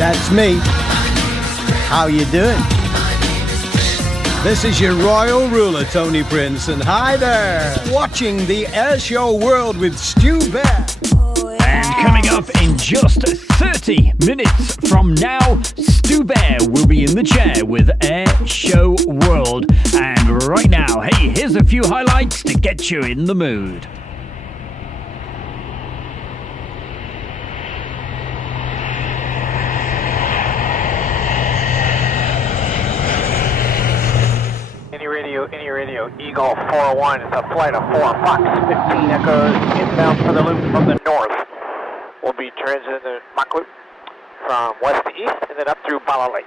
That's me. How you doing? This is your royal ruler, Tony Prince, and hi there! Watching the Airshow world with Stu Bear. And coming up in just 30 minutes from now, Stu Bear will be in the chair with Airshow World. And right now, hey, here's a few highlights to get you in the mood. Any radio, Eagle 401, it's a flight of 4, Fox 15 Echoes, inbound for the loop from the north. We'll be transiting the Mach loop from west to east and then up through Bala Lake.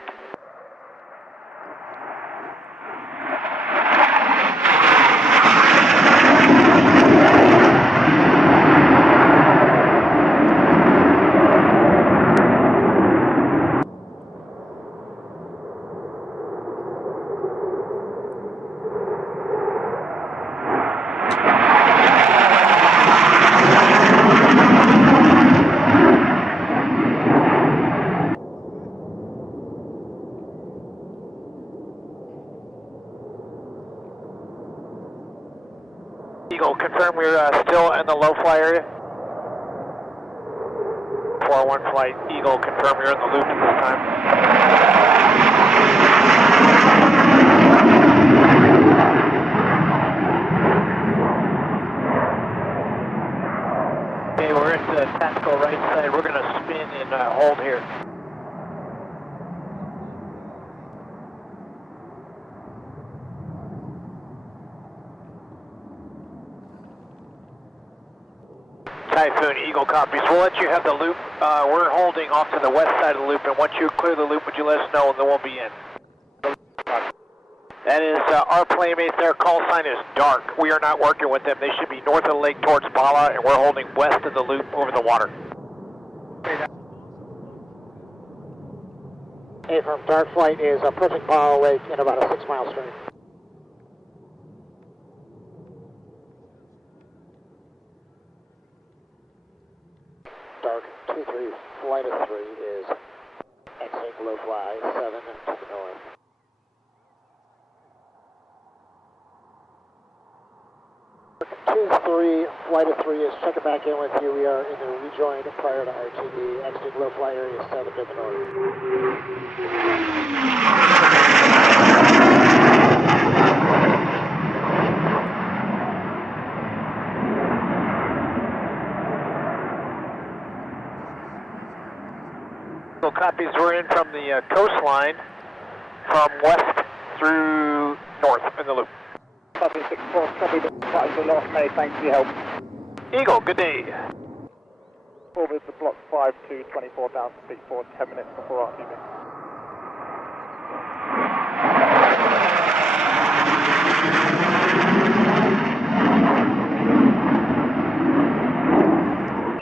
Eagle, confirm we're still in the low fly area. 401 flight, Eagle, confirm you're in the loop at this time. Okay, we're at the tactical right side. We're going to spin and hold here. Typhoon, Eagle copies. We'll let you have the loop. We're holding off to the west side of the loop, and once you clear the loop, would you let us know, and then we'll be in. That is our playmate. Their call sign is dark. We are not working with them. They should be north of the lake towards Bala, and we're holding west of the loop over the water. Hey, from dark flight is approaching Bala Lake in about a 6-mile string. Dark 2-3, flight of 3 is exiting low fly 7 to the north. Dark 2-3, flight of 3 is checking back in with you. We are in the rejoin prior to RTD, exiting low fly area 7 to the north. Copies, we're in from the coastline from west through north in the loop. Copy 6-4, copy the flight to North May, thanks for your help. Eagle, good day. Orbit to block 5 to 24,000 feet for 10 minutes before RTB.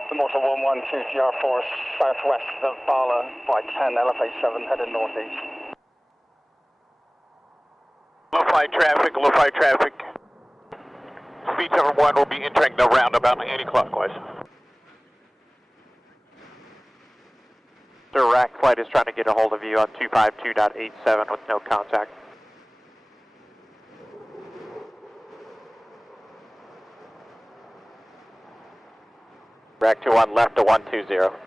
The Motor 11 CCR4 southwest of Bala by 10, elevate 7, heading northeast. Low fly traffic. Speed 71 will be entering the roundabout anti-clockwise. The rack flight is trying to get a hold of you on 252.87 with no contact. Rack 21 left to 120.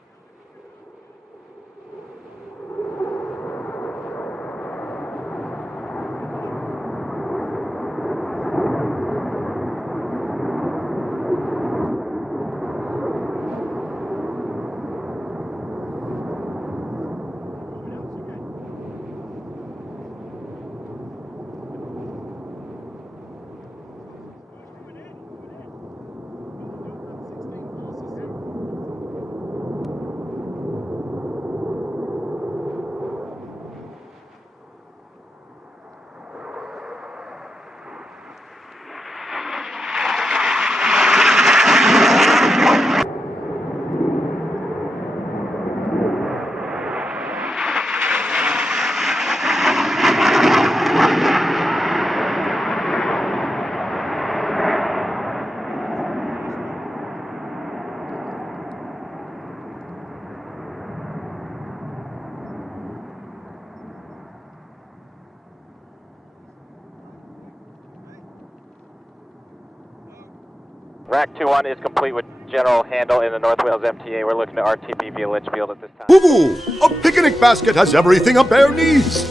Rack 2-1 is complete with general handle in the North Wales MTA. We're looking to RTB via Litchfield at this time. Boo-boo! A picnic basket has everything a bear needs.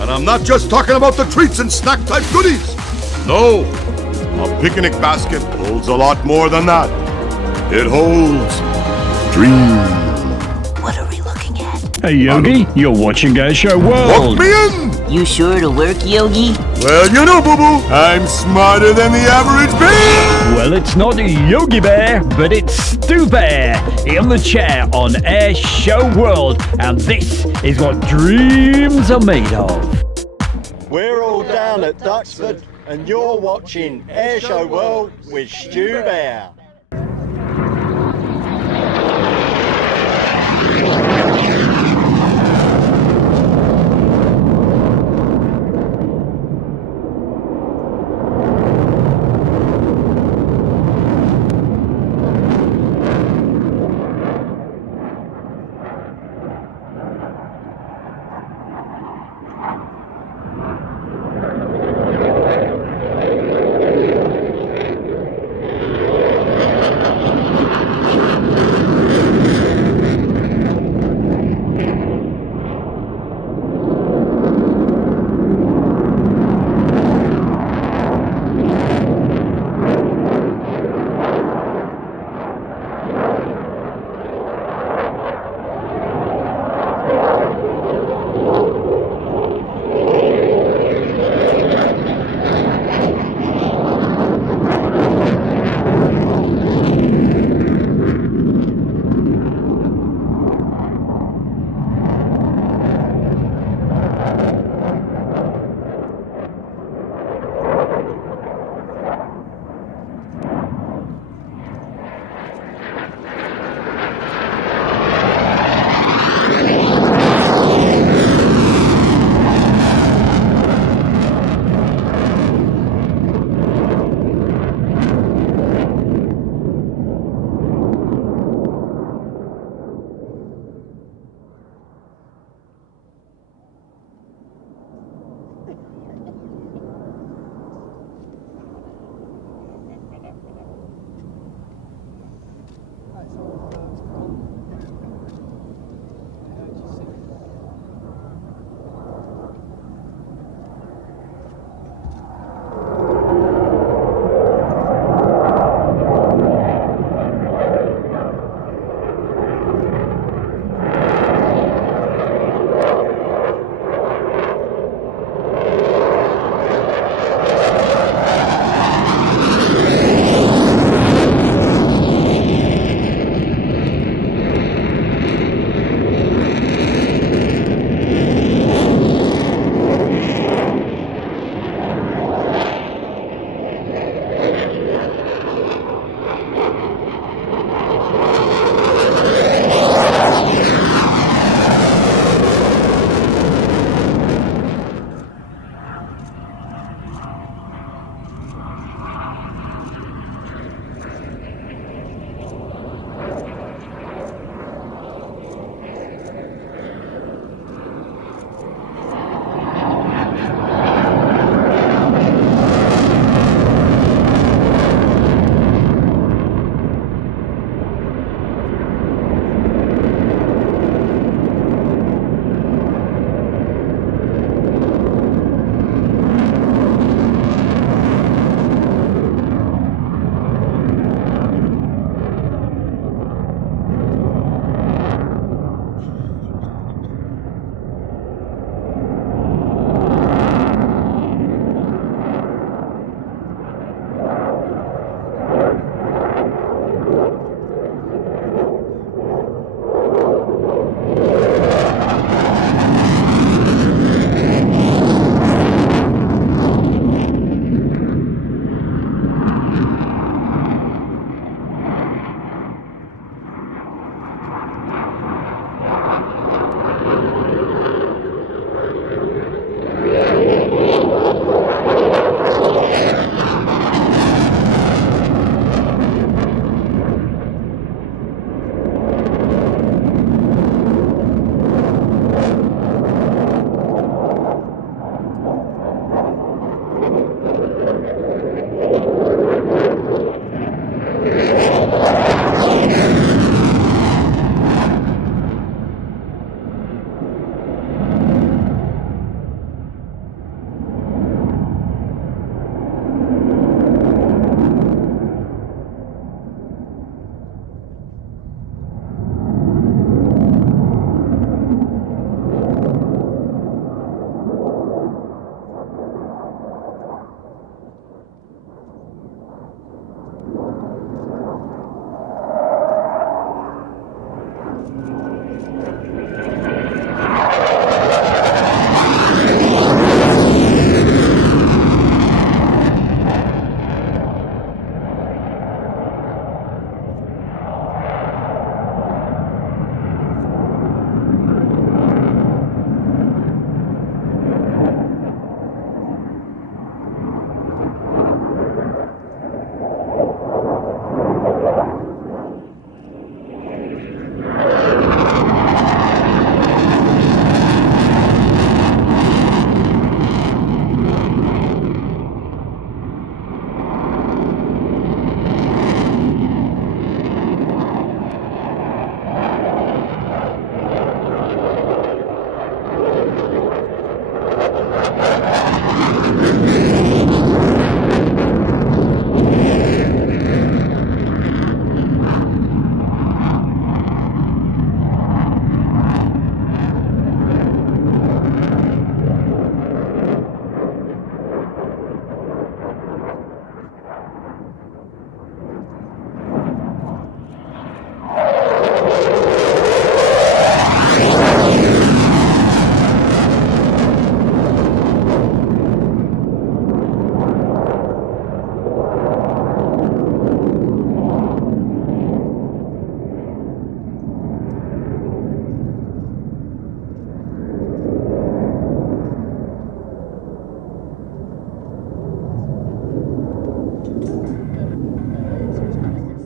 And I'm not just talking about the treats and snack-type goodies. No, a picnic basket holds a lot more than that. It holds dreams. What are we looking at? Hey Yogi, you're watching Airshow World. Hook me in! You sure it'll work, Yogi? Well, you know, boo-boo, I'm smarter than the average bear! Well, it's not Yogi Bear, but it's Stu Bear in the chair on Airshow World, and this is what dreams are made of. We're all down at Duxford, and you're watching Airshow World with Stu Bear.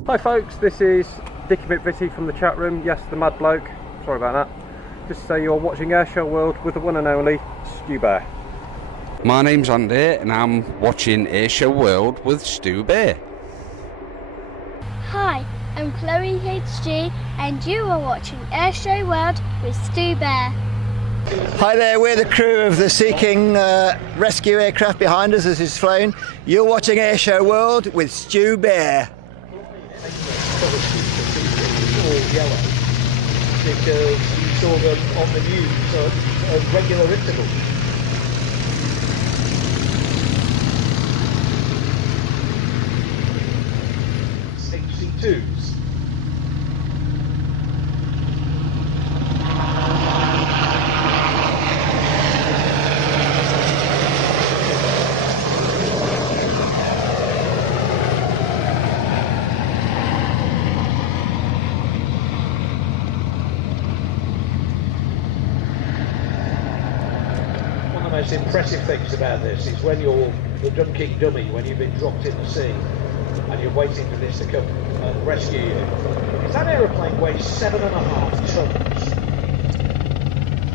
Hi folks, this is Dicky McVitie from the chat room. Yes, the mad bloke. Sorry about that. Just to say you're watching Airshow World with the one and only Stu Bear. My name's Andy and I'm watching Airshow World with Stu Bear. Hi, I'm Chloe HG and you are watching Airshow World with Stu Bear. Hi there, we're the crew of the Sea King rescue aircraft behind us as it's flown. You're watching Airshow World with Stu Bear. Yellow because you saw them on the news at regular intervals. HC2s. The most impressive things about this is when you're the dumb-king dummy, when you've been dropped in the sea and you're waiting for this to come and rescue you. Is that aeroplane weighs 7.5 tons,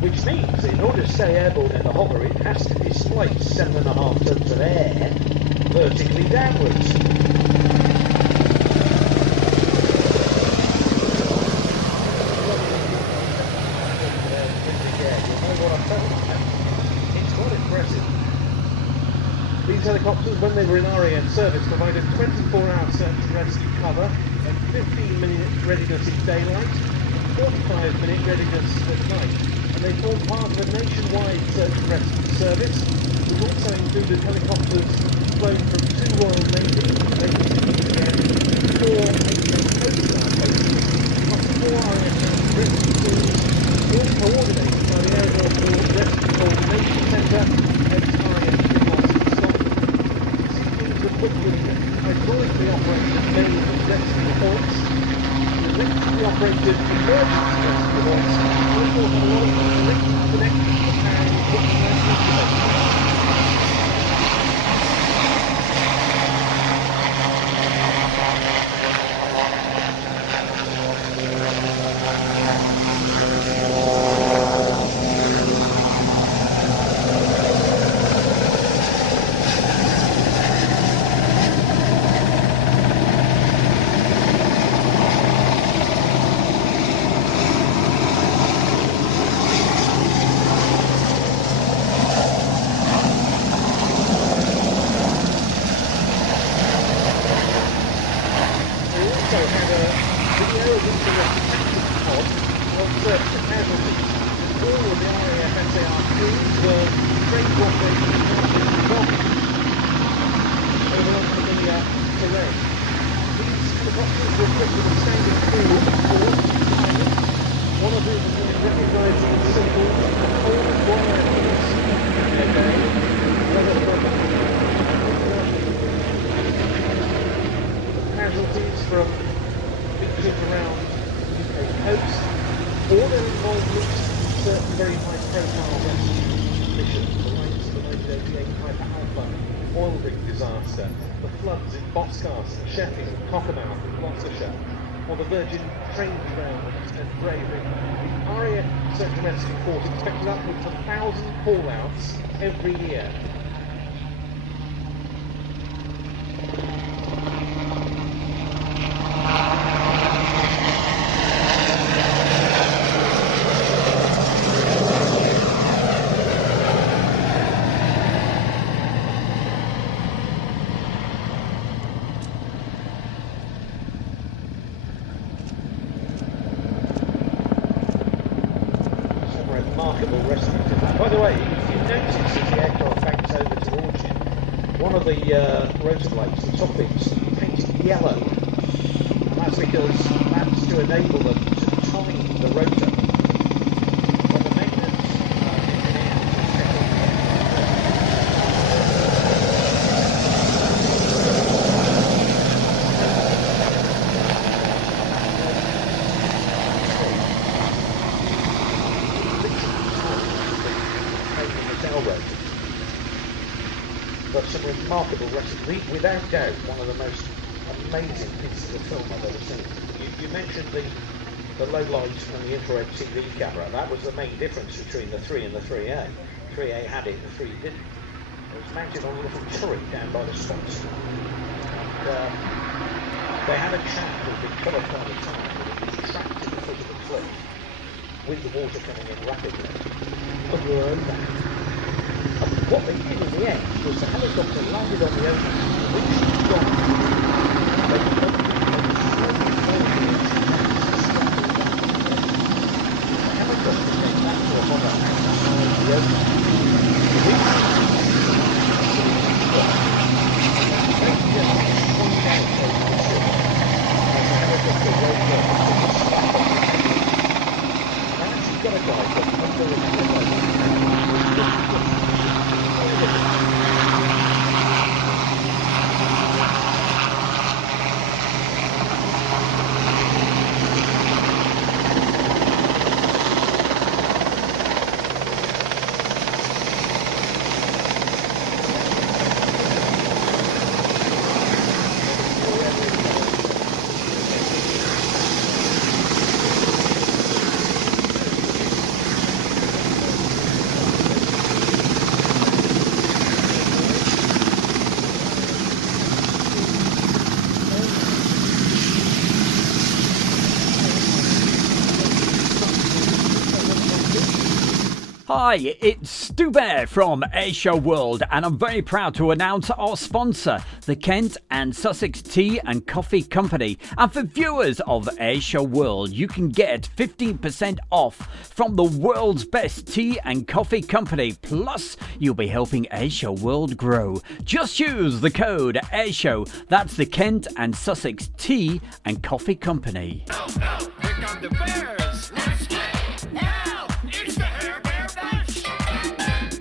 which means in order to stay airborne in the hover it has to displace 7.5 tons of air vertically downwards. These helicopters, when they were in RAF service, provided 24-hour search and rescue cover and 15-minute readiness in daylight and 45-minute readiness at night. And they formed part of a nationwide search and rescue service, which also included helicopters flown from 2 Royal Navy bases in the air, 4 HM Coast Guard bases, plus 4 RAF rescue teams, all coordinated by the Aerial Rescue Coordination Centre and RAF with hydraulically operated main rescue points, electrically operated emergency rescue points, and also a lot of electrical connections to carrying equipment and casualties from beaches around the UK coast, or their involvement in certain very high-profile rescue missions, the likes of the 1988 Piper Alpha oil rig disaster, the floods in Boscastle, Sheffield, Cockermouth and Gloucestershire, or the Virgin train derailment at Braving. The RAF Search and Rescue Force expected upwards of 1,000 call-outs every year. Remarkable rescue. By the way, if you notice as the aircraft banks over towards you, one of the rotor blades, the top bits, is painted yellow. And that's because that's to enable them to time the rotor. When the maintenance engineers are checking but some remarkable rescue. Without doubt, one of the most amazing pieces of film I've ever seen. You mentioned the low lights and the infrared TV camera. That was the main difference between the 3 and the 3A. 3A had it, the 3 didn't. It was mounted on a little turret down by the stops. And they had a shaft that had been cut off by the time that had been trapped in the foot of the cliff with the water coming in rapidly under their own back. And what they did in the end was the helicopter landed on the ocean, the wind stopped. They slowly the helicopter came back to a hover outside the ocean. The wind stopped. They just pointed out over the ship as the helicopter rose up and took a slap on the ship. Now actually got a guy from under the Hi, it's Stu Bear from Airshow World, and I'm very proud to announce our sponsor, the Kent and Sussex Tea and Coffee Company. And for viewers of Airshow World, you can get 15% off from the world's best tea and coffee company. Plus, you'll be helping Airshow World grow. Just use the code Airshow. That's the Kent and Sussex Tea and Coffee Company. Here come the bears. Let's get now. It's the Hair Bear Bash.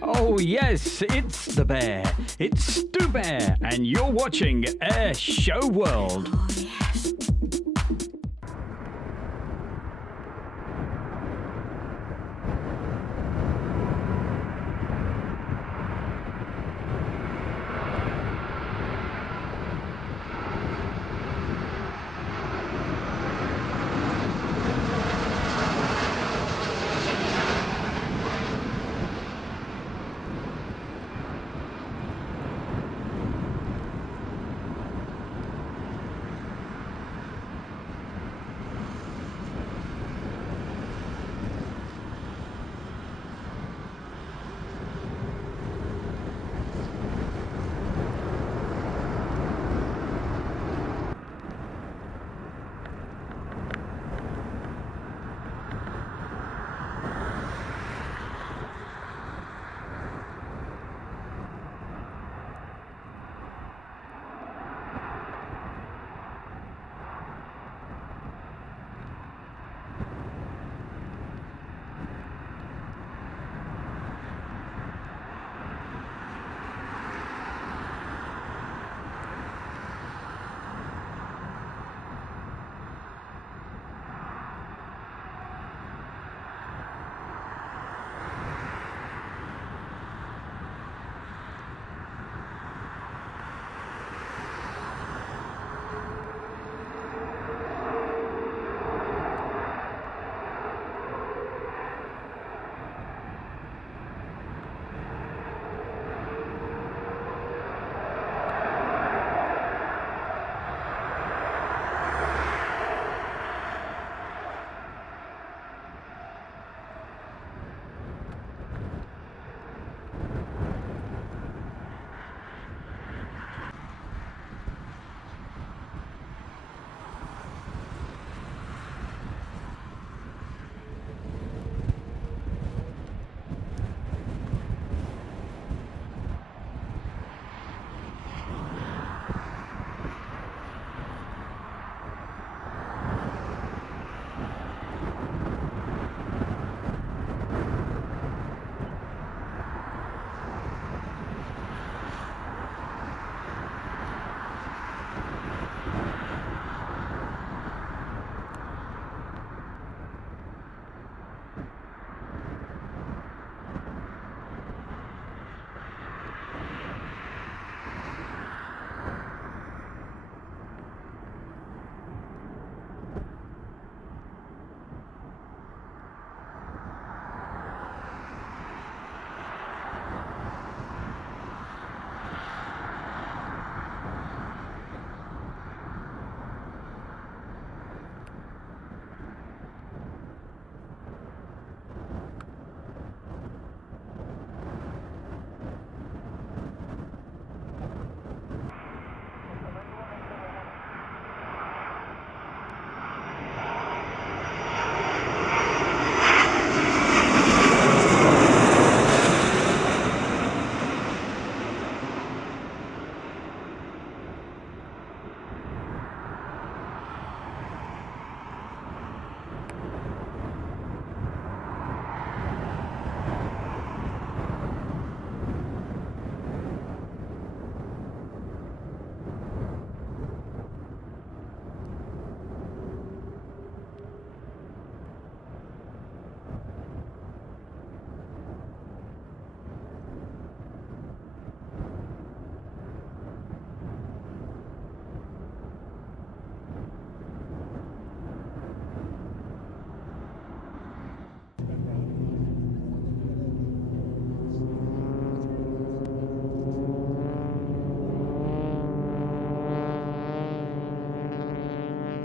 Oh yes, it's the bear. It's Stu Bear, and you're watching Airshow World. Oh, yes.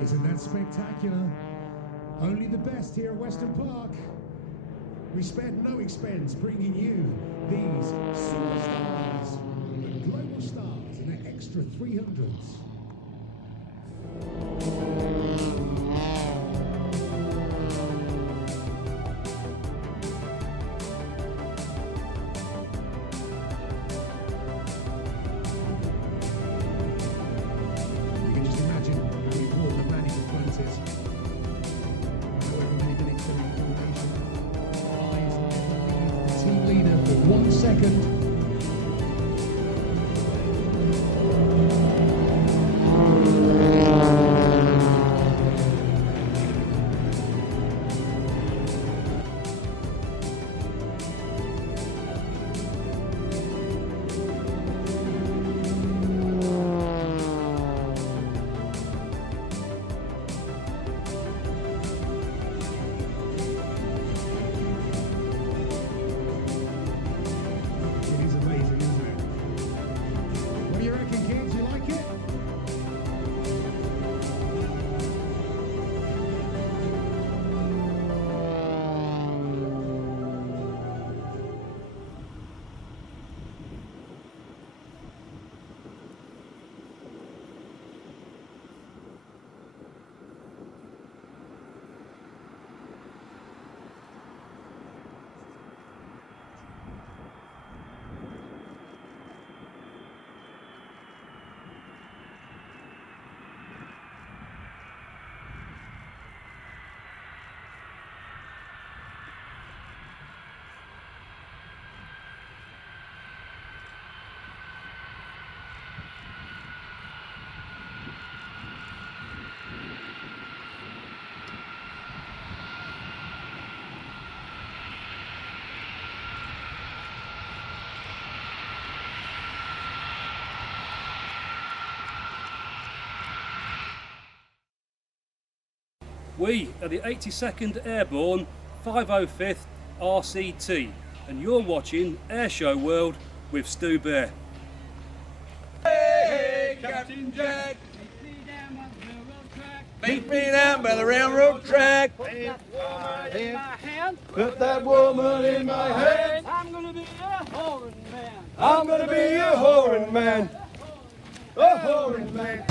Isn't that spectacular? Only the best here at Western Park. We spared no expense bringing you these superstars and global stars in their extra 300s. You can just imagine how important the management front is. However many minutes they're in formation, eyes never leave the team leader for 1 second. We are the 82nd Airborne 505th RCT, and you're watching Airshow World with Stu Bear. Hey, Captain Jack, beat me down by the railroad track. Put that woman in my hand. I'm gonna be a whoring man. I'm gonna be a whoring man. A whoring man.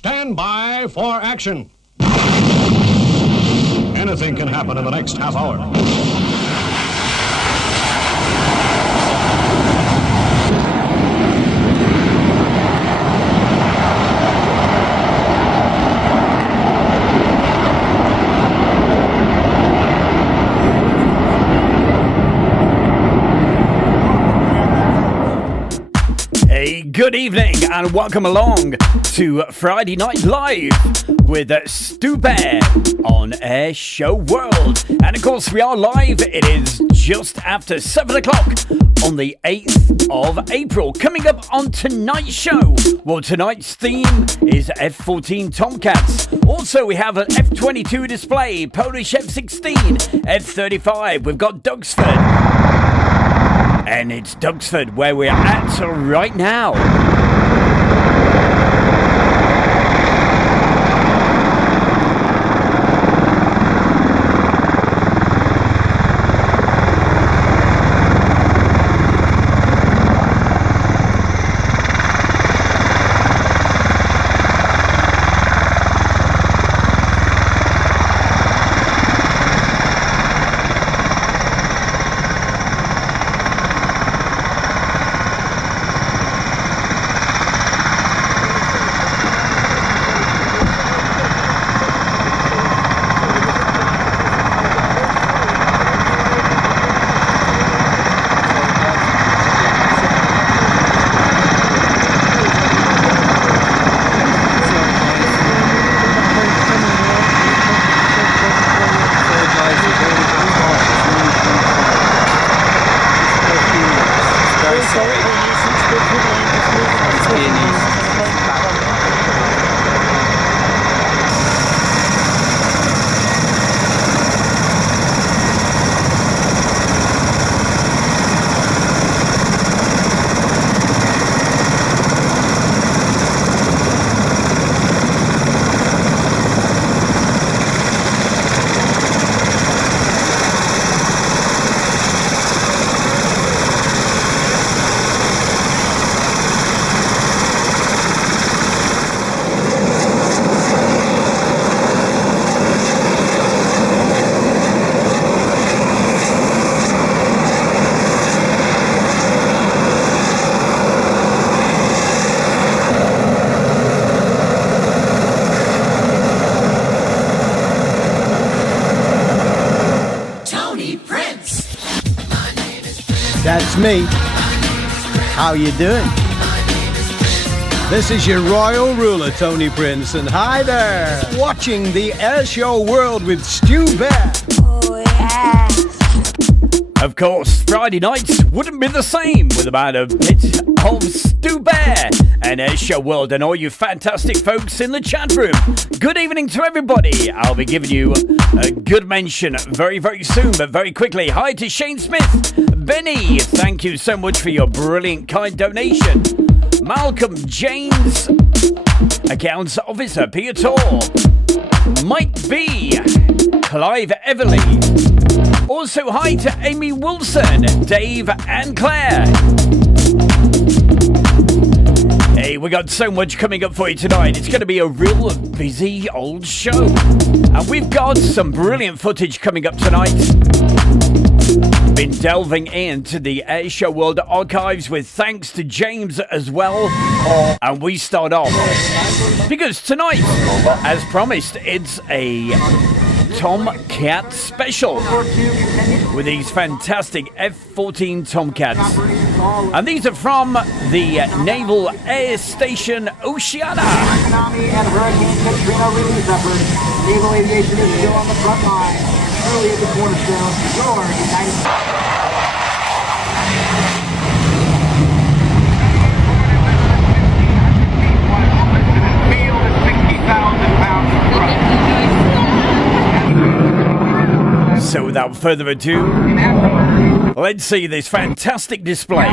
Stand by for action. Anything can happen in the next half hour. Good evening and welcome along to Friday Night Live with Stu Bear on Airshow World. And of course we are live. It is just after 7 o'clock on the 8th of April. Coming up on tonight's show, well, tonight's theme is F-14 Tomcats. Also we have an F-22 display, Polish F-16, F-35. We've got Dugsford. And it's Dugsford where we're at right now. That's me. How you doing? This is your royal ruler, Tony Prince, and hi there! Watching the Airshow World with Stu Bear. Oh yeah. Of course, Friday nights wouldn't be the same without a bit of Stu Bear and Airshow World and all you fantastic folks in the chat room. Good evening to everybody. I'll be giving you a good mention very, very soon, but very quickly. Hi to Shane Smith. Benny, thank you so much for your brilliant, kind donation. Malcolm James, Accounts Officer Peter, Mike B, Clive Everly. Also, hi to Amy Wilson, Dave and Claire. Hey, we got so much coming up for you tonight. It's going to be a real busy old show. And we've got some brilliant footage coming up tonight. Been delving into the Airshow World archives with thanks to James as well. And we start off because tonight, as promised, it's a Tomcat special with these fantastic F-14 Tomcats. And these are from the Naval Air Station Oceana. Tsunami and Hurricane Katrina relief effort. Naval aviation is still on the front line. Early at the cornerstone, your United States. So without further ado, let's see this fantastic display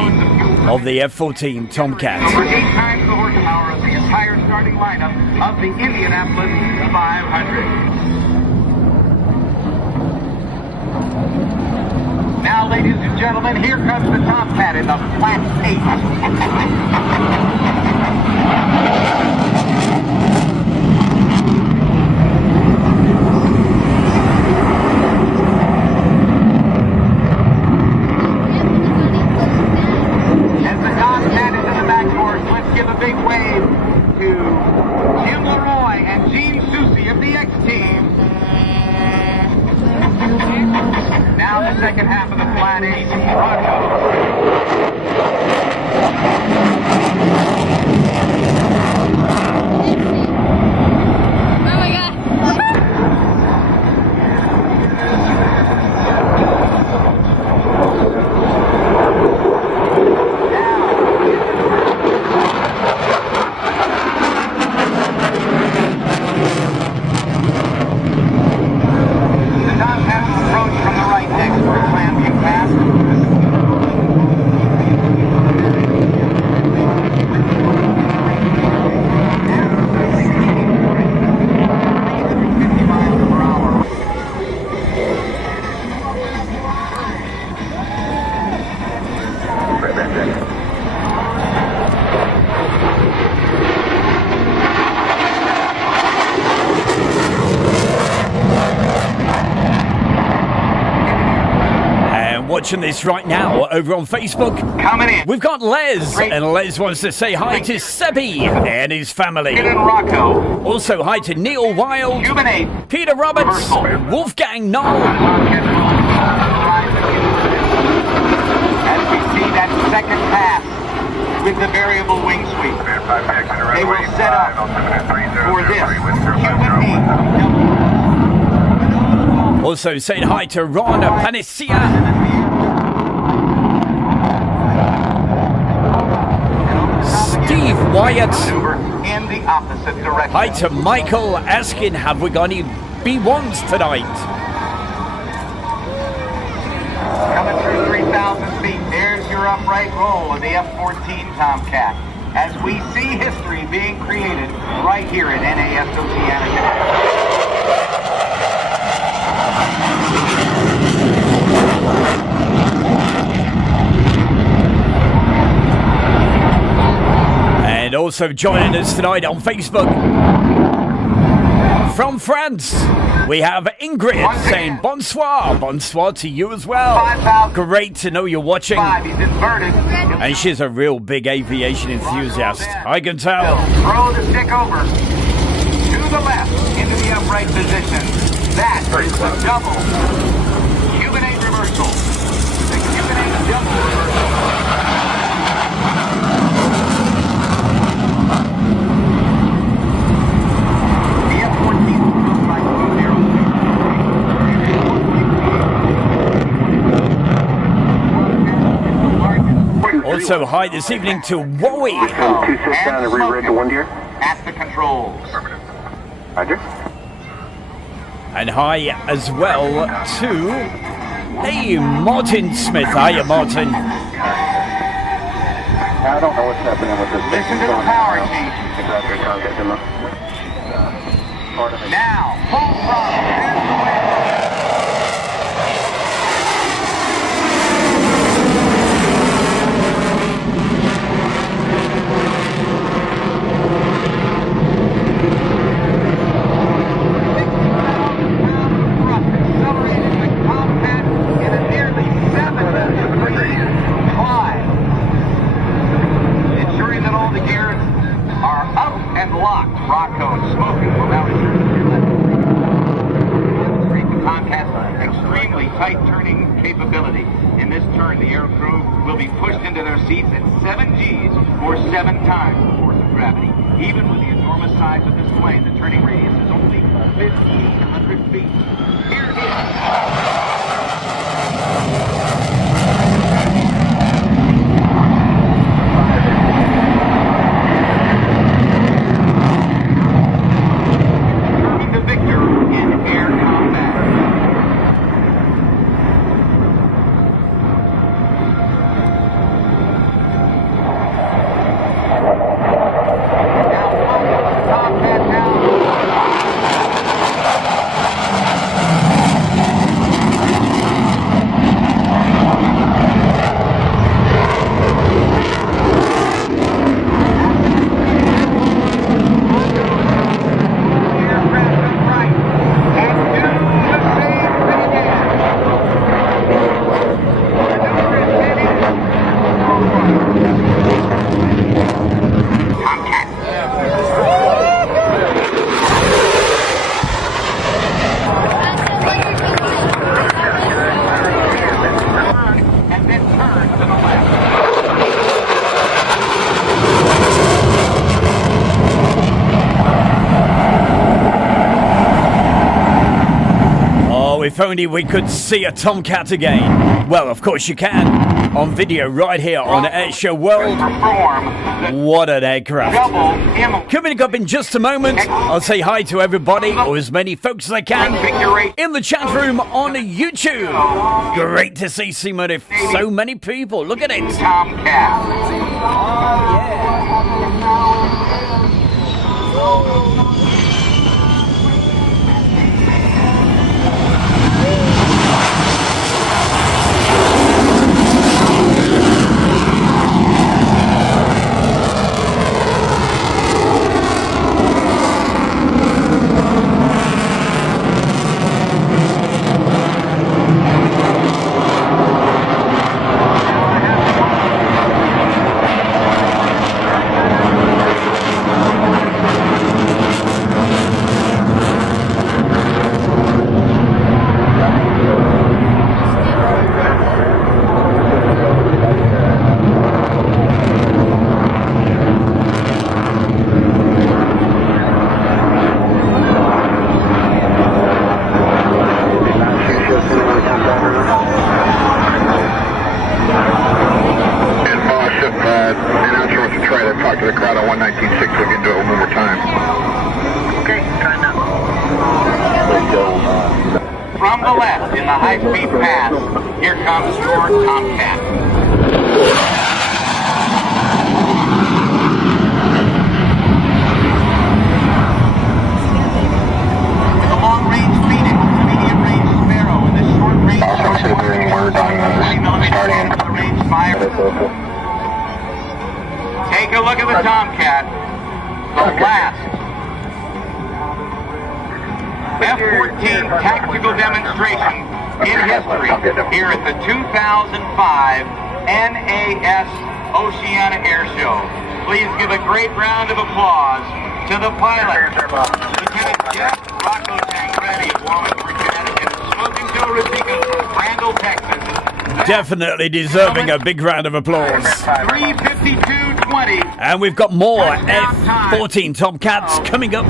of the F-14 Tomcat. Over 8 times the horsepower of the entire starting lineup of the Indianapolis 500. Now, ladies and gentlemen, here comes the Tomcat in the Flat 8. give a big wave to Jim Leroy and Gene Soucy of the X Team. Now the second half of the flat 8, Oh my god. The Tomcat will approach from the right next for a landing pass. Watching this right now over on Facebook. Coming in. We've got Les, and Les wants to say hi to Sebby and his family. Rocco. Also hi to Neil Wild, Jubilate. Peter Roberts, Wolfgang Knoll. As we see that second pass with the variable wing sweep, they will set up for this Cuban 8. Also saying hi to Ron Panacea. Steve Wyatt. In the opposite direction. Hi to Michael asking, have we got any B1s tonight? Coming through 3,000 feet, there's your upright roll of the F-14 Tomcat. As we see history being created right here at NASOC Anaheim. And also joining us tonight on Facebook from France, we have Ingrid saying bonsoir. Bonsoir to you as well. Great to know you're watching. And she's a real big aviation enthusiast, I can tell. Throw the stick over to the left into the upright position. That is the double Cuban 8 reversal. The Cuban 8 double reversal. Also, hi this evening to Wowie. At the controls. Roger. And hi as well to, hey, Martin Smith. Hiya, Martin. I don't know what's happening with this. Listen to the power change. Now, full throttle. There's the way. Ensuring that all the gears are up and locked. Rocco and Smoking will now demonstrate the Tomcat's extremely tight turning capability. In this turn, the air crew will be pushed into their seats at 7 Gs or 7 times the force of gravity. Even with the enormous size of this plane, the turning radius is only 1,500 feet. Here it is. The victor in air combat. If only we could see a Tomcat again. Well, of course you can. On video right here on Airshow World. What an aircraft. Coming up in just a moment, I'll say hi to everybody, or as many folks as I can, in the chat room on YouTube. Great to see so many people. Look at it. From the left in the high-speed pass, here comes your Tomcat. With a long-range Phoenix, medium-range Sparrow, and the short-range range fire. Take a look at the Tomcat, the last F-14 tactical demonstration in history here at the 2005 NAS Oceana Airshow. Please give a great round of applause to the pilot, Lieutenant Jeff Rocco Tancredi of Wallingford, Connecticut, Smoking Joe Rosica, Randall, Texas. Definitely deserving a big round of applause. 3:52:20. And we've got more F-14 Tomcats coming up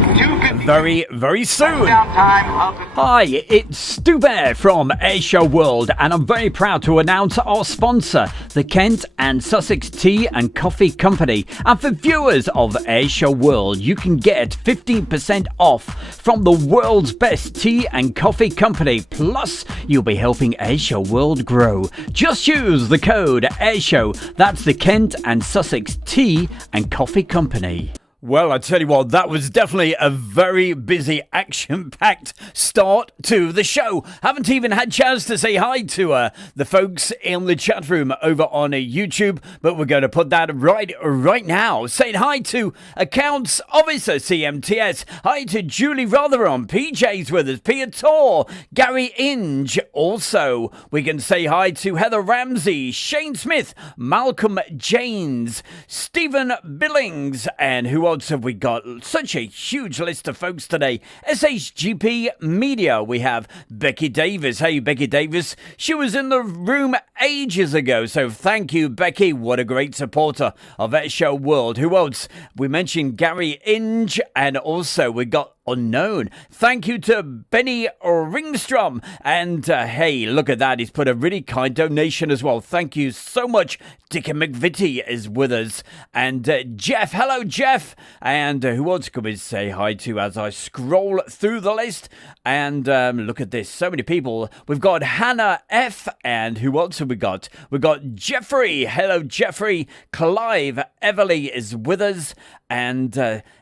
very, very soon. Hi, it's Stu Bear from Airshow World, and I'm very proud to announce our sponsor, the Kent and Sussex Tea and Coffee Company. And for viewers of Airshow World, you can get 15% off from the world's best tea and coffee company. Plus, you'll be helping Airshow World grow. Just use the code Airshow. That's the Kent and Sussex Tea and Coffee Company. Well, I tell you what, that was definitely a very busy, action-packed start to the show. Haven't even had a chance to say hi to the folks in the chat room over on YouTube, but we're going to put that right now. Saying hi to Accounts Officer CMTS, hi to Julie Rotherham, PJ's with us, Pia Tor, Gary Inge. Also, we can say hi to Heather Ramsey, Shane Smith, Malcolm Janes, Stephen Billings, and who else have we got? Such a huge list of folks today. SHGP Media, we have Becky Davis. Hey, Becky Davis. She was in the room ages ago, so thank you, Becky. What a great supporter of Airshow World. Who else? We mentioned Gary Inge, and also we got Unknown. Thank you to Benny Ringstrom. And hey, look at that. He's put a really kind donation as well. Thank you so much. Dick McVitie is with us. And Jeff. Hello, Jeff. And who else could we say hi to as I scroll through the list? And look at this. So many people. We've got Hannah F. And who else have we got? We've got Jeffrey. Hello, Jeffrey. Clive Everly is with us. And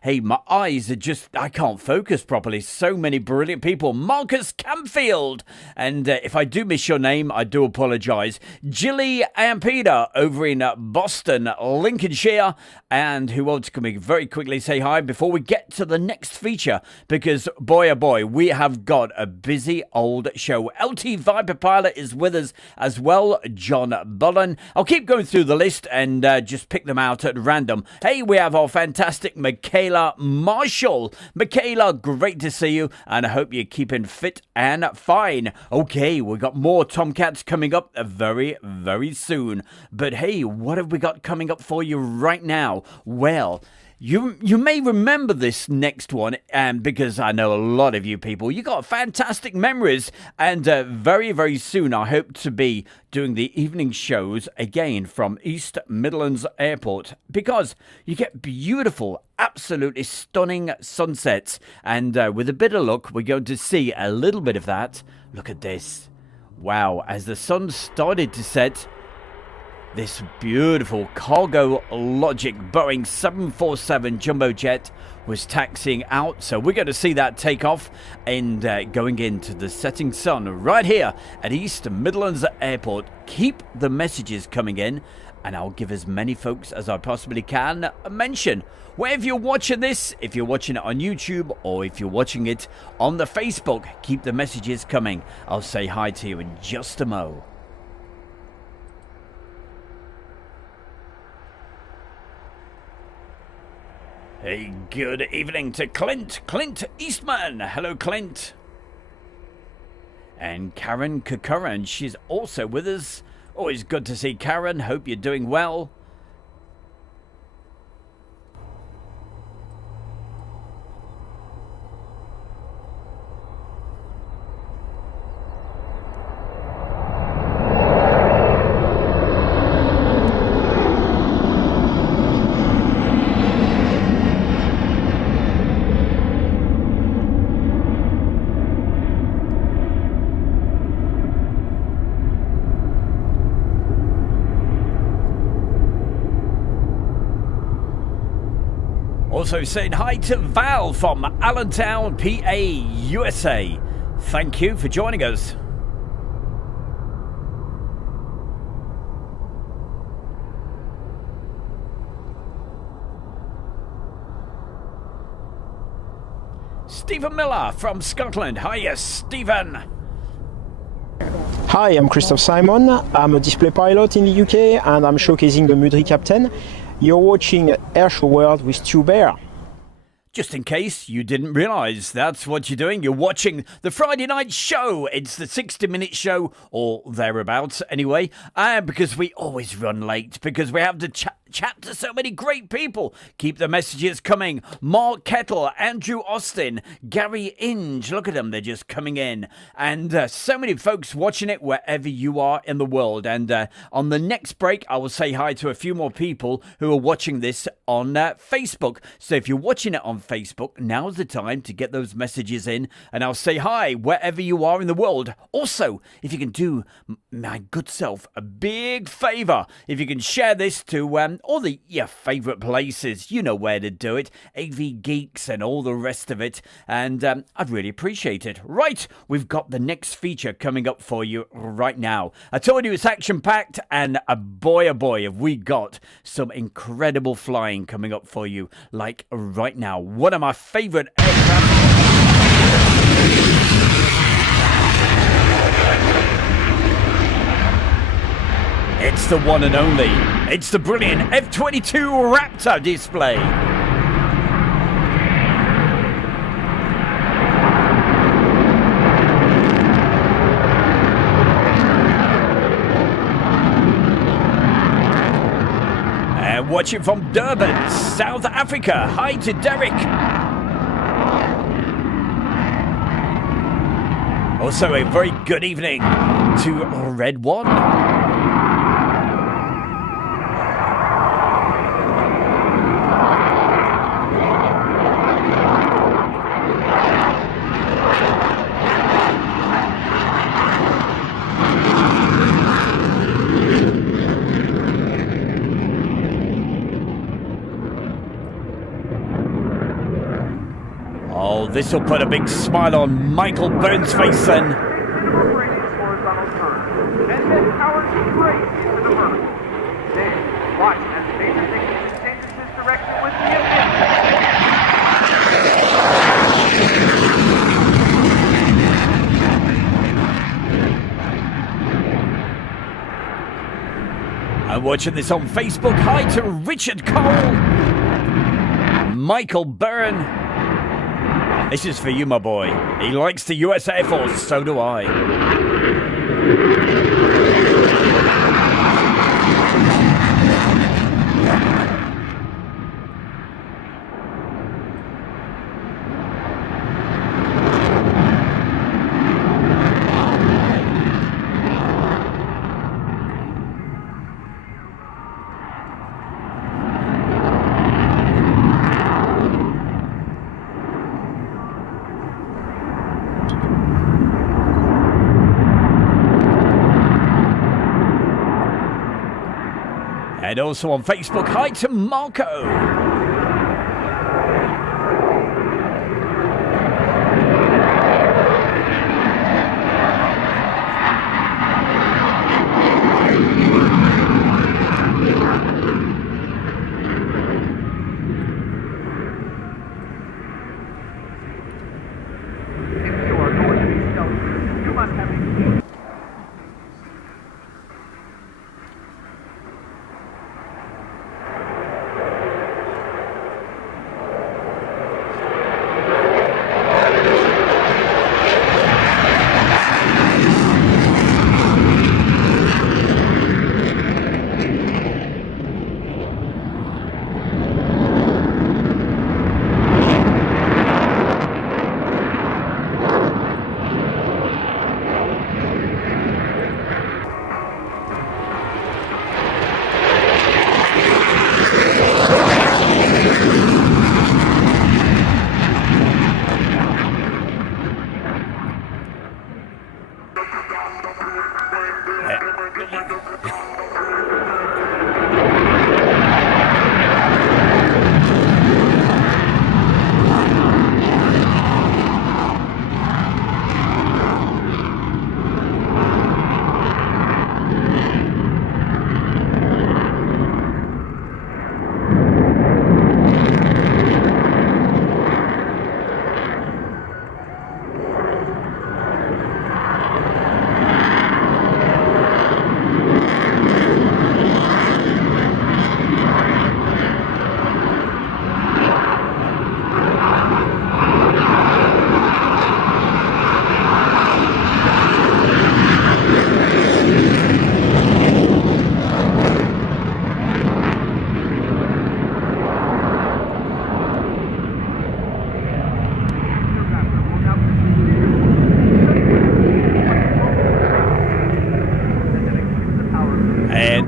hey, my eyes are just, I can't focus properly. So many brilliant people. Marcus Camfield. And if I do miss your name, I do apologise. Jilly Ampeda over in Boston, Lincolnshire. And who else can we very quickly say hi before we get to the next feature? Because boy, oh boy, we have got a busy old show. LT Viper Pilot is with us as well. John Bullen. I'll keep going through the list and just pick them out at random. Hey, we have our fantastic Michaela Marshall. Michaela, great to see you, and I hope you're keeping fit and fine. Okay, we've got more Tomcats coming up very, very soon. But hey, what have we got coming up for you right now? Well, You may remember this next one, because I know a lot of you people, you got fantastic memories, and very, very soon I hope to be doing the evening shows again from East Midlands Airport, because you get beautiful, absolutely stunning sunsets, and with a bit of luck we're going to see a little bit of that. Look at this. Wow, as the sun started to set, this beautiful Cargo Logic Boeing 747 jumbo jet was taxiing out. So we're going to see that take off and going into the setting sun right here at East Midlands Airport. Keep the messages coming in, and I'll give as many folks as I possibly can a mention. Wherever you're watching this, if you're watching it on YouTube or if you're watching it on the Facebook, keep the messages coming. I'll say hi to you in just a mo. Hey, good evening to Clint Eastman. Hello, Clint. And Karen Kukuran, she's also with us. Always good to see Karen. Hope you're doing well. Also saying hi to Val from Allentown, PA, USA. Thank you for joining us. Stephen Miller from Scotland. Hiya, Stephen. Hi, I'm Christoph Simon. I'm a display pilot in the UK and I'm showcasing the Mudry Captain. You're watching Airshow World with Stu Bear. Just in case you didn't realise, that's what you're doing. You're watching the Friday night show. It's the 60-minute show, or thereabouts anyway, because we always run late, because we have to chat to so many great people. Keep the messages coming. Mark Kettle, Andrew Austin, Gary Inge. Look at them, they're just coming in. And so many folks watching it wherever you are in the world. And on the next break, I will say hi to a few more people who are watching this on Facebook. So if you're watching it on Facebook, now's the time to get those messages in, and I'll say hi wherever you are in the world. Also, if you can do my good self a big favour, if you can share this to all your favourite places, you know where to do it, AV Geeks and all the rest of it, and I'd really appreciate it. Right, we've got the next feature coming up for you right now. I told you it's action-packed, and boy, oh boy, have we got some incredible flying coming up for you, like right now. One of my favourite aircraft. It's the one and only. It's the brilliant F-22 Raptor display. And watching from Durban, South Africa. Hi to Derek. Also a very good evening to Red One. Oh, this will put a big smile on Michael Burns' face then. Watch as the Major Dixon changes his direction with the I'm watching this on Facebook. Hi to Richard Cole. Michael Byrne. This is for you, my boy. He likes the US Air Force, so do I. And also on Facebook, hi to Marco.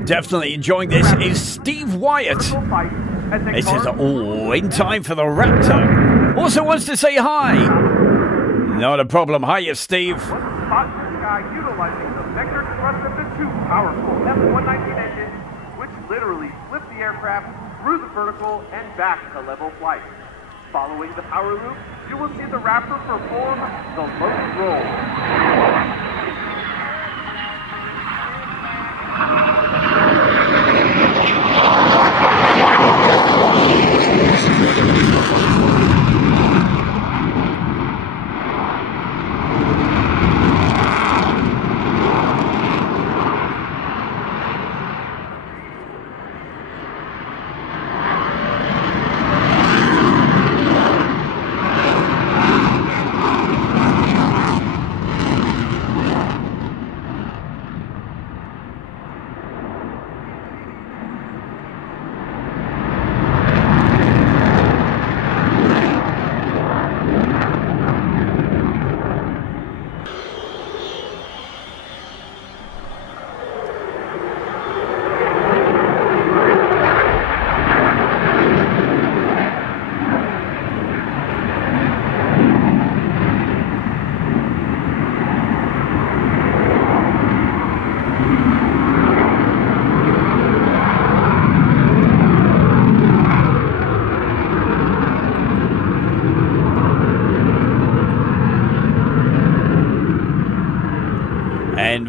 Definitely enjoying this is Steve Wyatt. This is all in time for the Raptor. Also wants to say hi. Not a problem. Hiya, Steve. Spot this guy utilizing the vector thrust of the two powerful F-119 engines, which literally flip the aircraft through the vertical and back to level flight. Following the power loop, you will see the Raptor perform the load roll.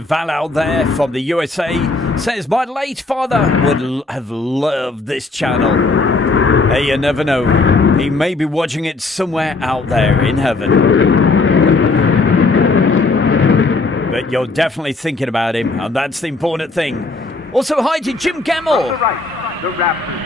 Val out there from the USA says, my late father would have loved this channel. Hey, you never know. He may be watching it somewhere out there in heaven. But you're definitely thinking about him, and that's the important thing. Also, hi to Jim Gamble. On the right, the Raptor.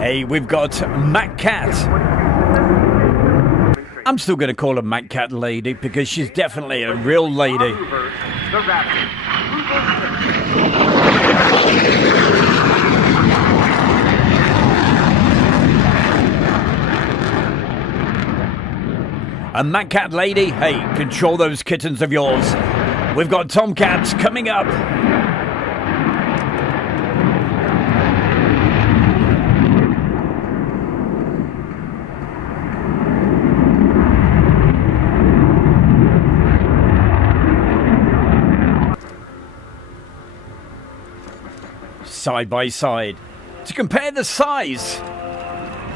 Hey, we've got Matt Cat I'm still going to call her Tomcat Lady because she's definitely a real lady. The Raptor. A Tomcat Lady, hey, control those kittens of yours. We've got Tomcats coming up. Side by side to compare the size.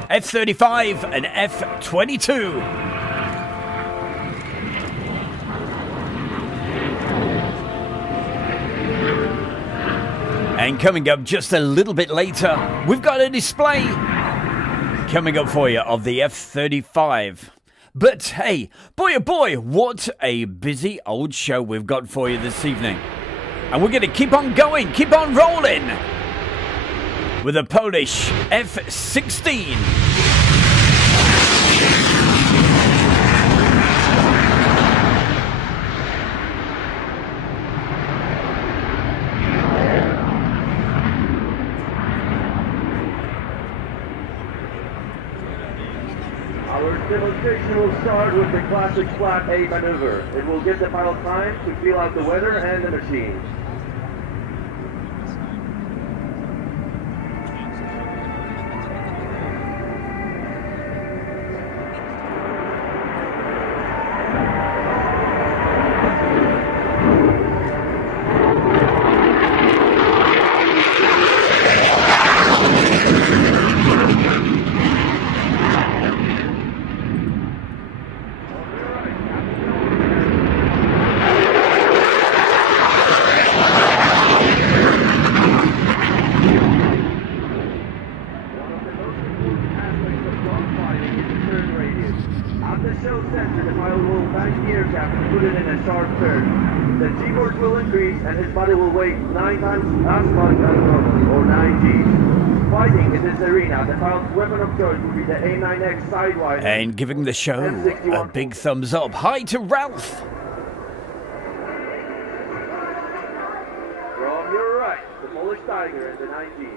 F-35 and F-22. And coming up just a little bit later, we've got a display coming up for you of the F-35. But hey, boy oh boy, what a busy old show we've got for you this evening. And we're going to keep on going, keep on rolling with a Polish F-16. Demonstration will start with the classic flat A maneuver. It will give the pilot time to feel out the weather and the machine. And his body will weigh 9 times as much as normally, or 9 Gs. Fighting in this arena, the pilot's weapon of choice will be the A9X Sidewinder. And giving the show a big thumbs up. Hi to Ralph. From your right, the Polish Tiger and the 9 Gs.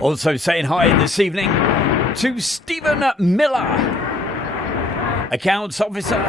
Also saying hi this evening to Stephen Miller, accounts officer.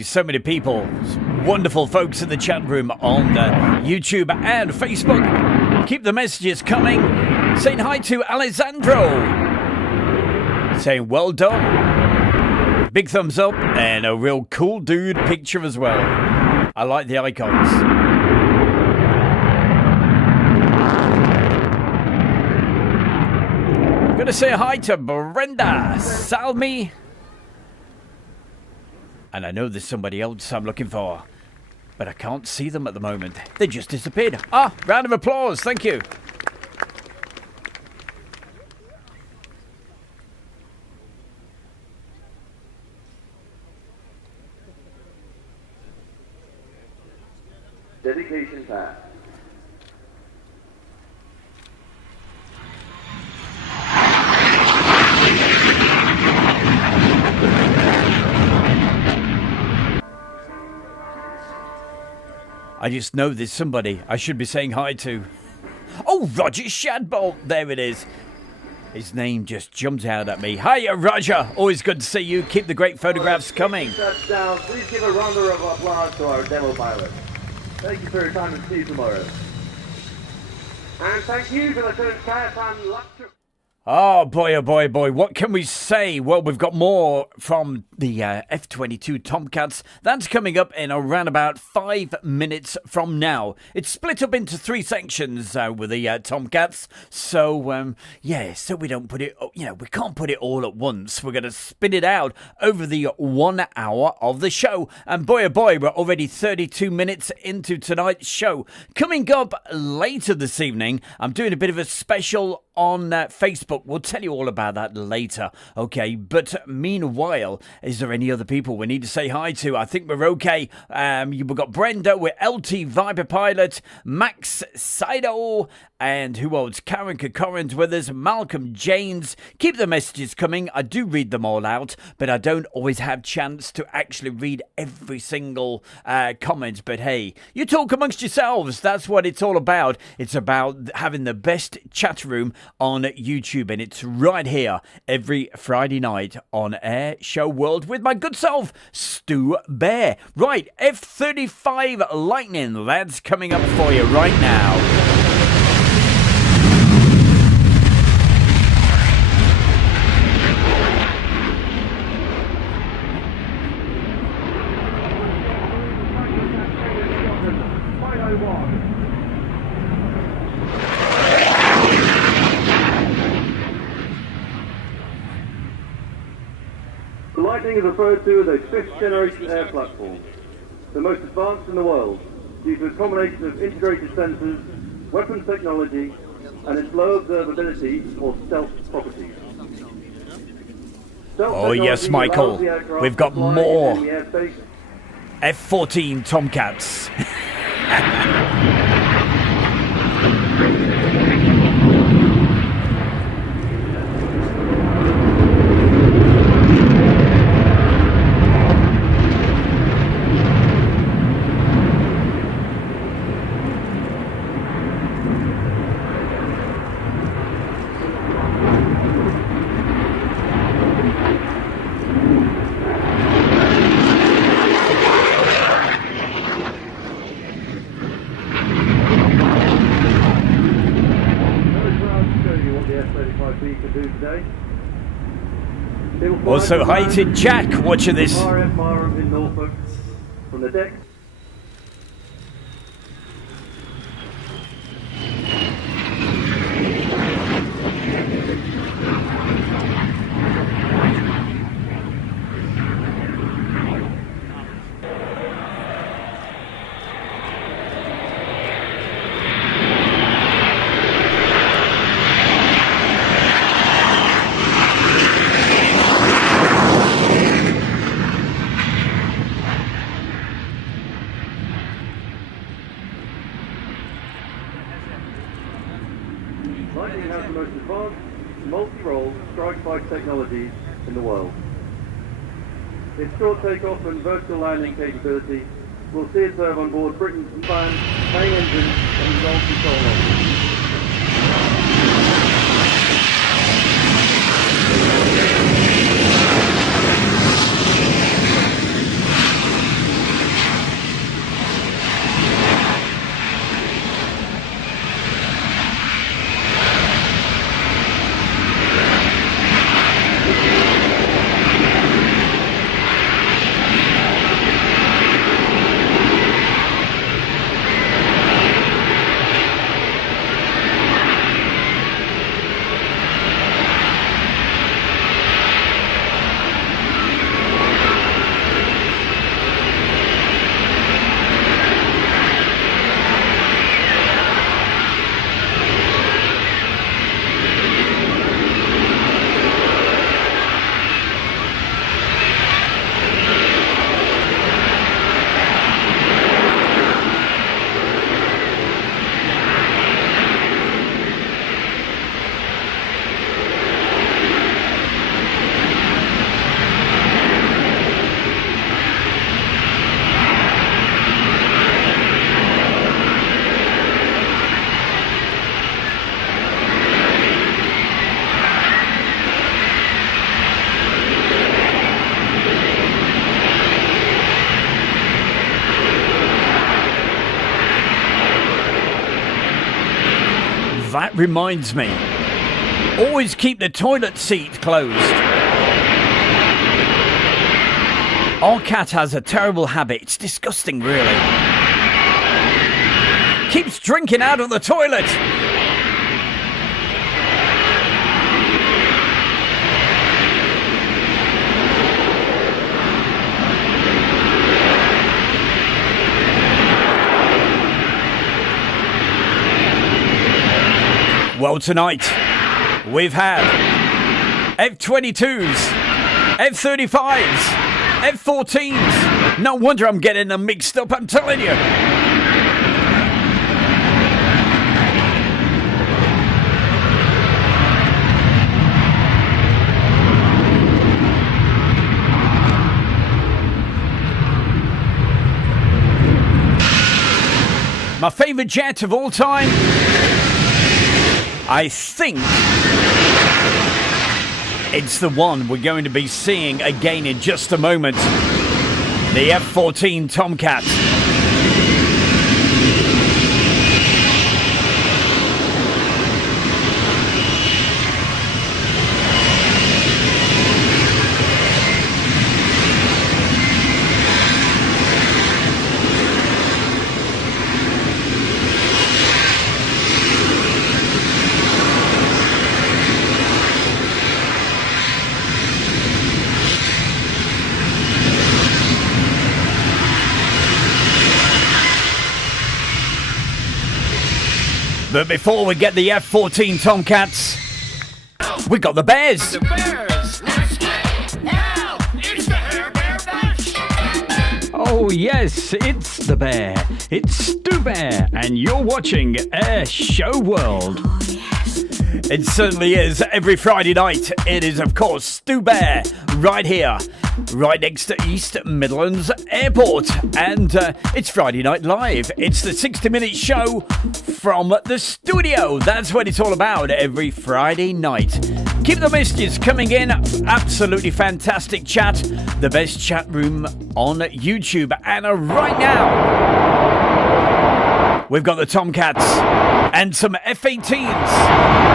So many people, wonderful folks in the chat room on YouTube and Facebook. Keep the messages coming. Saying hi to Alessandro. Saying well done. Big thumbs up and a real cool dude picture as well. I like the icons. I'm going to say hi to Brenda Salmi. And I know there's somebody else I'm looking for, but I can't see them at the moment. They just disappeared. Ah, round of applause. Thank you. Dedication pass. I just know there's somebody I should be saying hi to. Oh, Roger Shadbolt. There it is. His name just jumped out at me. Hiya, Roger. Always good to see you. Keep the great photographs coming. Touchdown. Please give a round of applause to our demo pilot. Thank you for your time and see you tomorrow. And thank you to the Tomcat and Raptor. Oh boy, oh boy, oh boy, what can we say? Well, we've got more from the F-22 Tomcats. That's coming up in around about 5 minutes from now. It's split up into 3 sections with the Tomcats. So, so we don't put it, we can't put it all at once. We're going to spin it out over the 1 hour of the show. And boy, oh boy, we're already 32 minutes into tonight's show. Coming up later this evening, I'm doing a bit of a special on Facebook. We'll tell you all about that later, okay? But meanwhile, is there any other people we need to say hi to? I think we're okay. We've got Brenda with LT Viper Pilot, Max Sido, and who else? Karen Kokorant with us, Malcolm Janes. Keep the messages coming. I do read them all out, but I don't always have chance to actually read every single comment. But hey, you talk amongst yourselves. That's what it's all about. It's about having the best chat room on YouTube, and it's right here every Friday night on Airshow World with my good self, Stu Bear. Right, F-35 Lightning, that's coming up for you right now. The Lightning is referred to as a 5th generation air platform, the most advanced in the world, due to its combination of integrated sensors, weapons technology, and its low observability or stealth properties. Oh yes, Michael, we've got more F-14 Tomcats. Also, hi to Jack watching this. RF Marham in Norfolk from the deck. Lightning has the most advanced multi-role strike fight technologies in the world. Its short takeoff and vertical landing capability will see it serve on board Britain's planned main engine and resolve control engine. that reminds me. Always keep the toilet seat closed. Our cat has a terrible habit. It's disgusting, really. Keeps drinking out of the toilet. Well, tonight we've had F-22s, F-35s, F-14s. No wonder I'm getting them mixed up, I'm telling you. My favourite jet of all time, I think it's the one we're going to be seeing again in just a moment. The F-14 Tomcat. But before we get the F-14 Tomcats, we got the Bears. The Bears, let's get out. It's the Airband Bash. Oh yes, it's the Bear. It's Stu Bear, and you're watching Airshow World. Oh, yes. It certainly is. Every Friday night, it is of course Stu Bear right here, right next to East Midlands Airport, and it's Friday Night Live. It's the 60-minute show from the studio. That's what it's all about every Friday night. Keep the messages coming in. Absolutely fantastic chat. The best chat room on YouTube. And right now, we've got the Tomcats and some F-18s.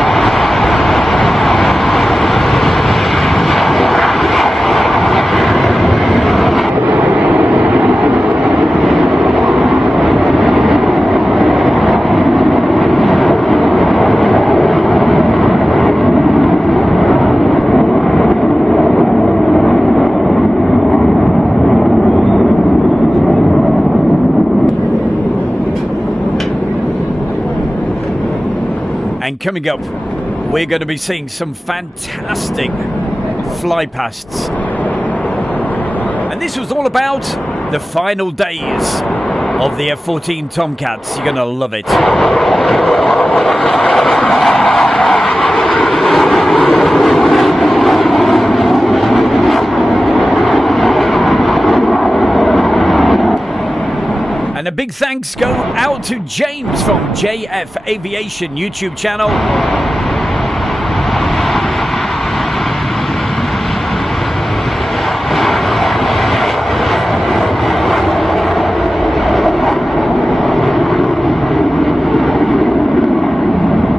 And coming up, we're going to be seeing some fantastic flypasts. And this was all about the final days of the F-14 Tomcats. You're going to love it. And a big thanks go out to James from JF Aviation YouTube channel.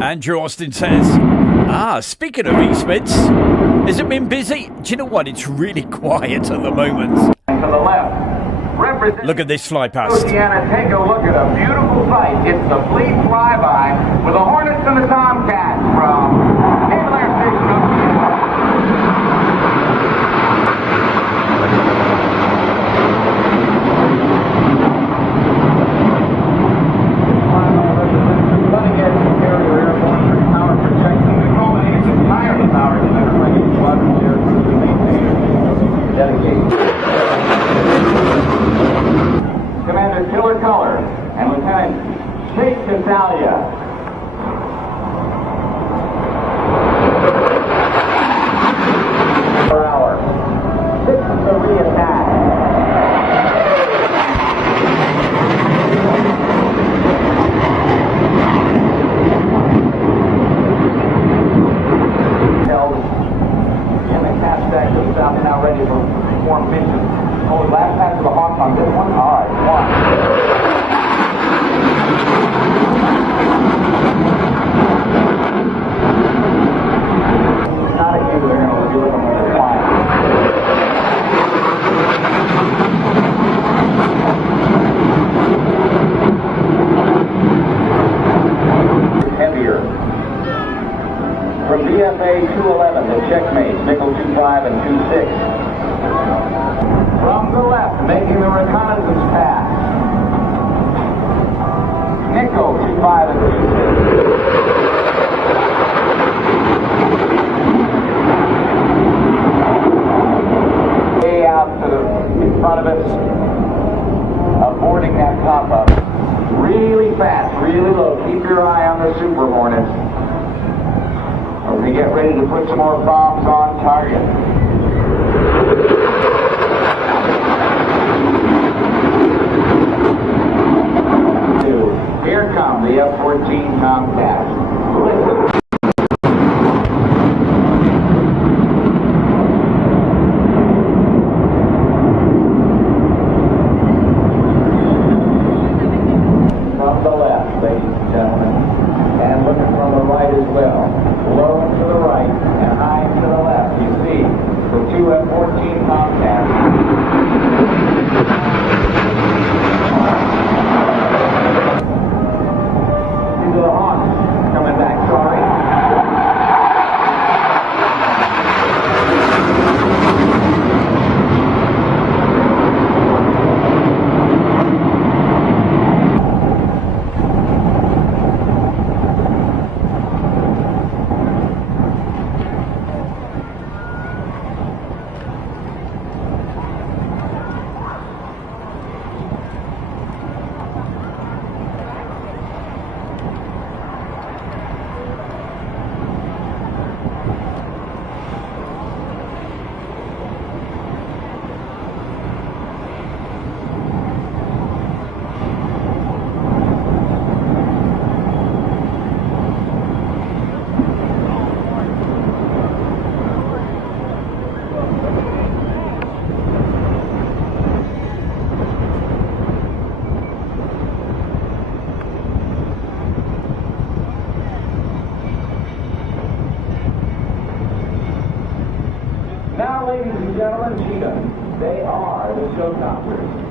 Andrew Austin says, speaking of E-Smiths, has it been busy? Do you know what? It's really quiet at the moment. To the left. Look at this fly past. Louisiana, take a look at a beautiful sight. It's the Fleet Flyby with the Hornets and the Tomcats from Naval Air Station. Cutting edge carrier airborne power projection. The culmination higher the power delivered by each squadron here to the maintainers. Dedicated. Commander Killer Color and Lieutenant Chase Casalia. Per hour. This is the re-attack. Held in the cast stack to the south and now ready for perform mission. Only last pass of the Hawk on this one. All right, one. bring that top up really fast, really low. Keep your eye on the Super Hornets. As we get ready to put some more bombs on target. Here come the F-14 Tomcat. Now, ladies and gentlemen, Cheetah, they are the showstoppers.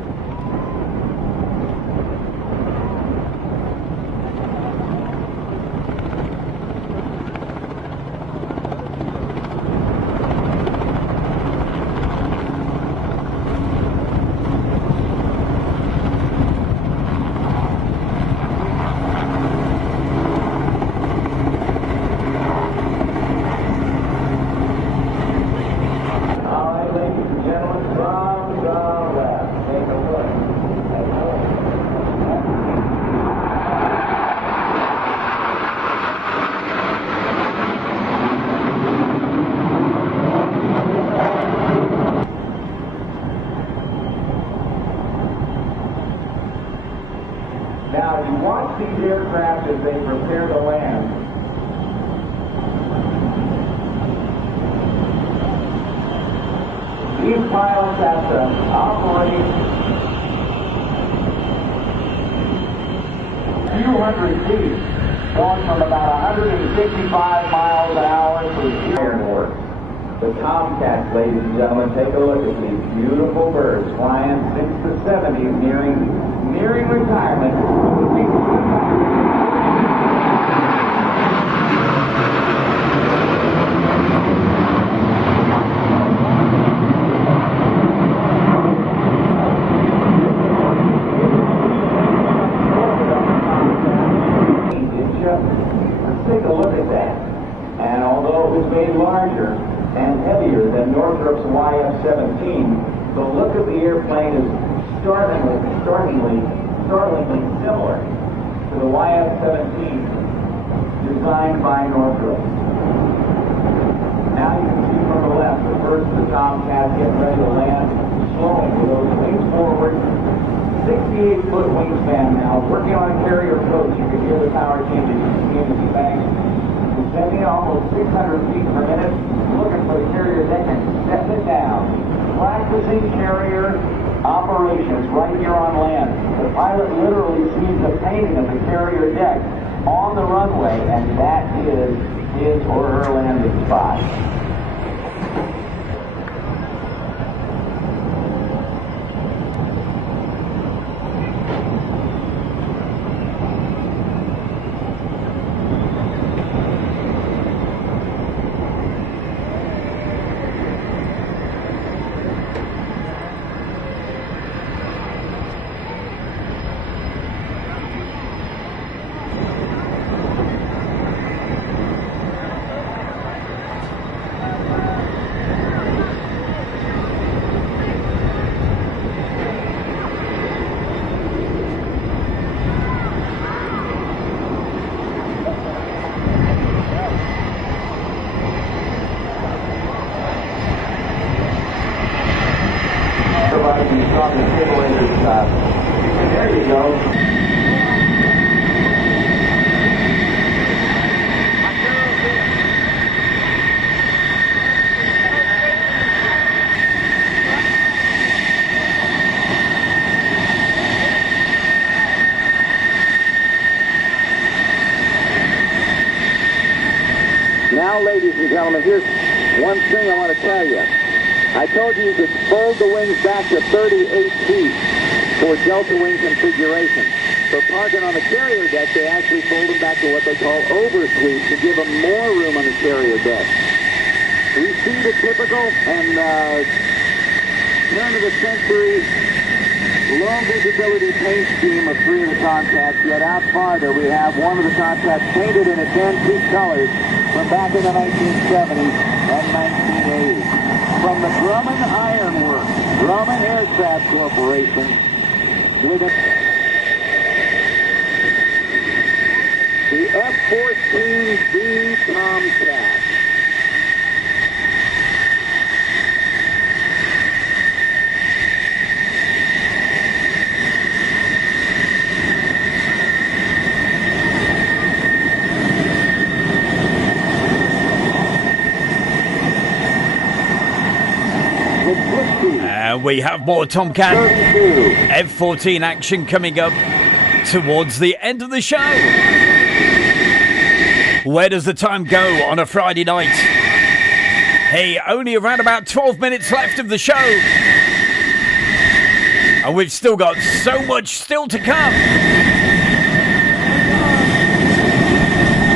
Now, you watch these aircraft as they prepare to land. These pilots have to operate a few hundred feet, going from about 165 miles an hour to airborne. The Tomcats, ladies and gentlemen, take a look at these beautiful birds flying since the 70s, nearing retirement. Take a look at that. And although it was made larger and heavier than Northrop's YF-17, the look of the airplane is startlingly similar to the YF-17 designed by Northrop. Now you can see from the left the first of the Tomcats getting ready to land, slowing with those wings forward. 68-foot wingspan now, working on carrier approach. You can hear the power changes. You can see the banks descending almost 600 feet per minute, looking for the carrier deck and set it down. Practicing carrier operations right here on land. The pilot literally sees the painting of the carrier deck on the runway, and that is his or her landing spot. Now, ladies and gentlemen, here's one thing I want to tell you. I told you could fold the wings back to 38 feet for delta wing configuration. For parking on the carrier deck, they actually fold them back to what they call oversweep to give them more room on the carrier deck. We see the typical and turn of the century low visibility paint scheme of three of the Tomcats, yet out farther we have one of the Tomcats painted in its antique colors from back in the 1970s and 1980s. From the Grumman Iron Works, Grumman Aircraft Corporation, with the F-14B Tomcat. And we have more Tomcat F-14 action coming up towards the end of the show. Where does the time go on a Friday night? Hey, only around about 12 minutes left of the show. And we've still got so much still to come.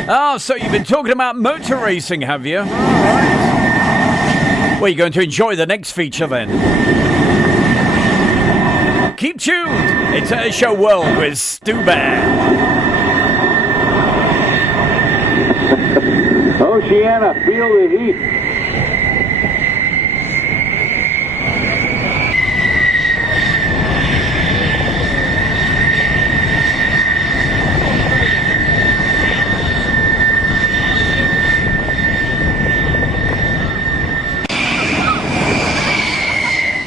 Oh, so you've been talking about motor racing, have you? All right. Well, you're going to enjoy the next feature then. Keep tuned. It's Airshow World with Stu Bear. Oceana, feel the heat.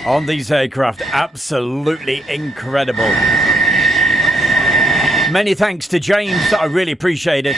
On these aircraft, absolutely incredible. Many thanks to James, I really appreciate it.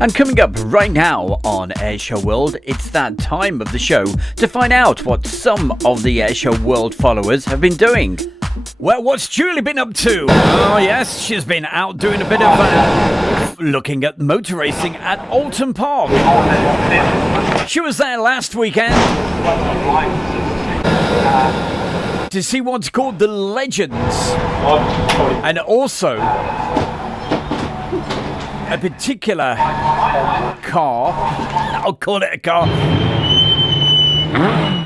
And coming up right now on Airshow World, it's that time of the show to find out what some of the Airshow World followers have been doing. Well, what's Julie been up to? Oh yes, she's been out doing a bit of looking at motor racing at Alton Park. She was there last weekend to see what's called the Legends, and also a particular car, I'll call it a car,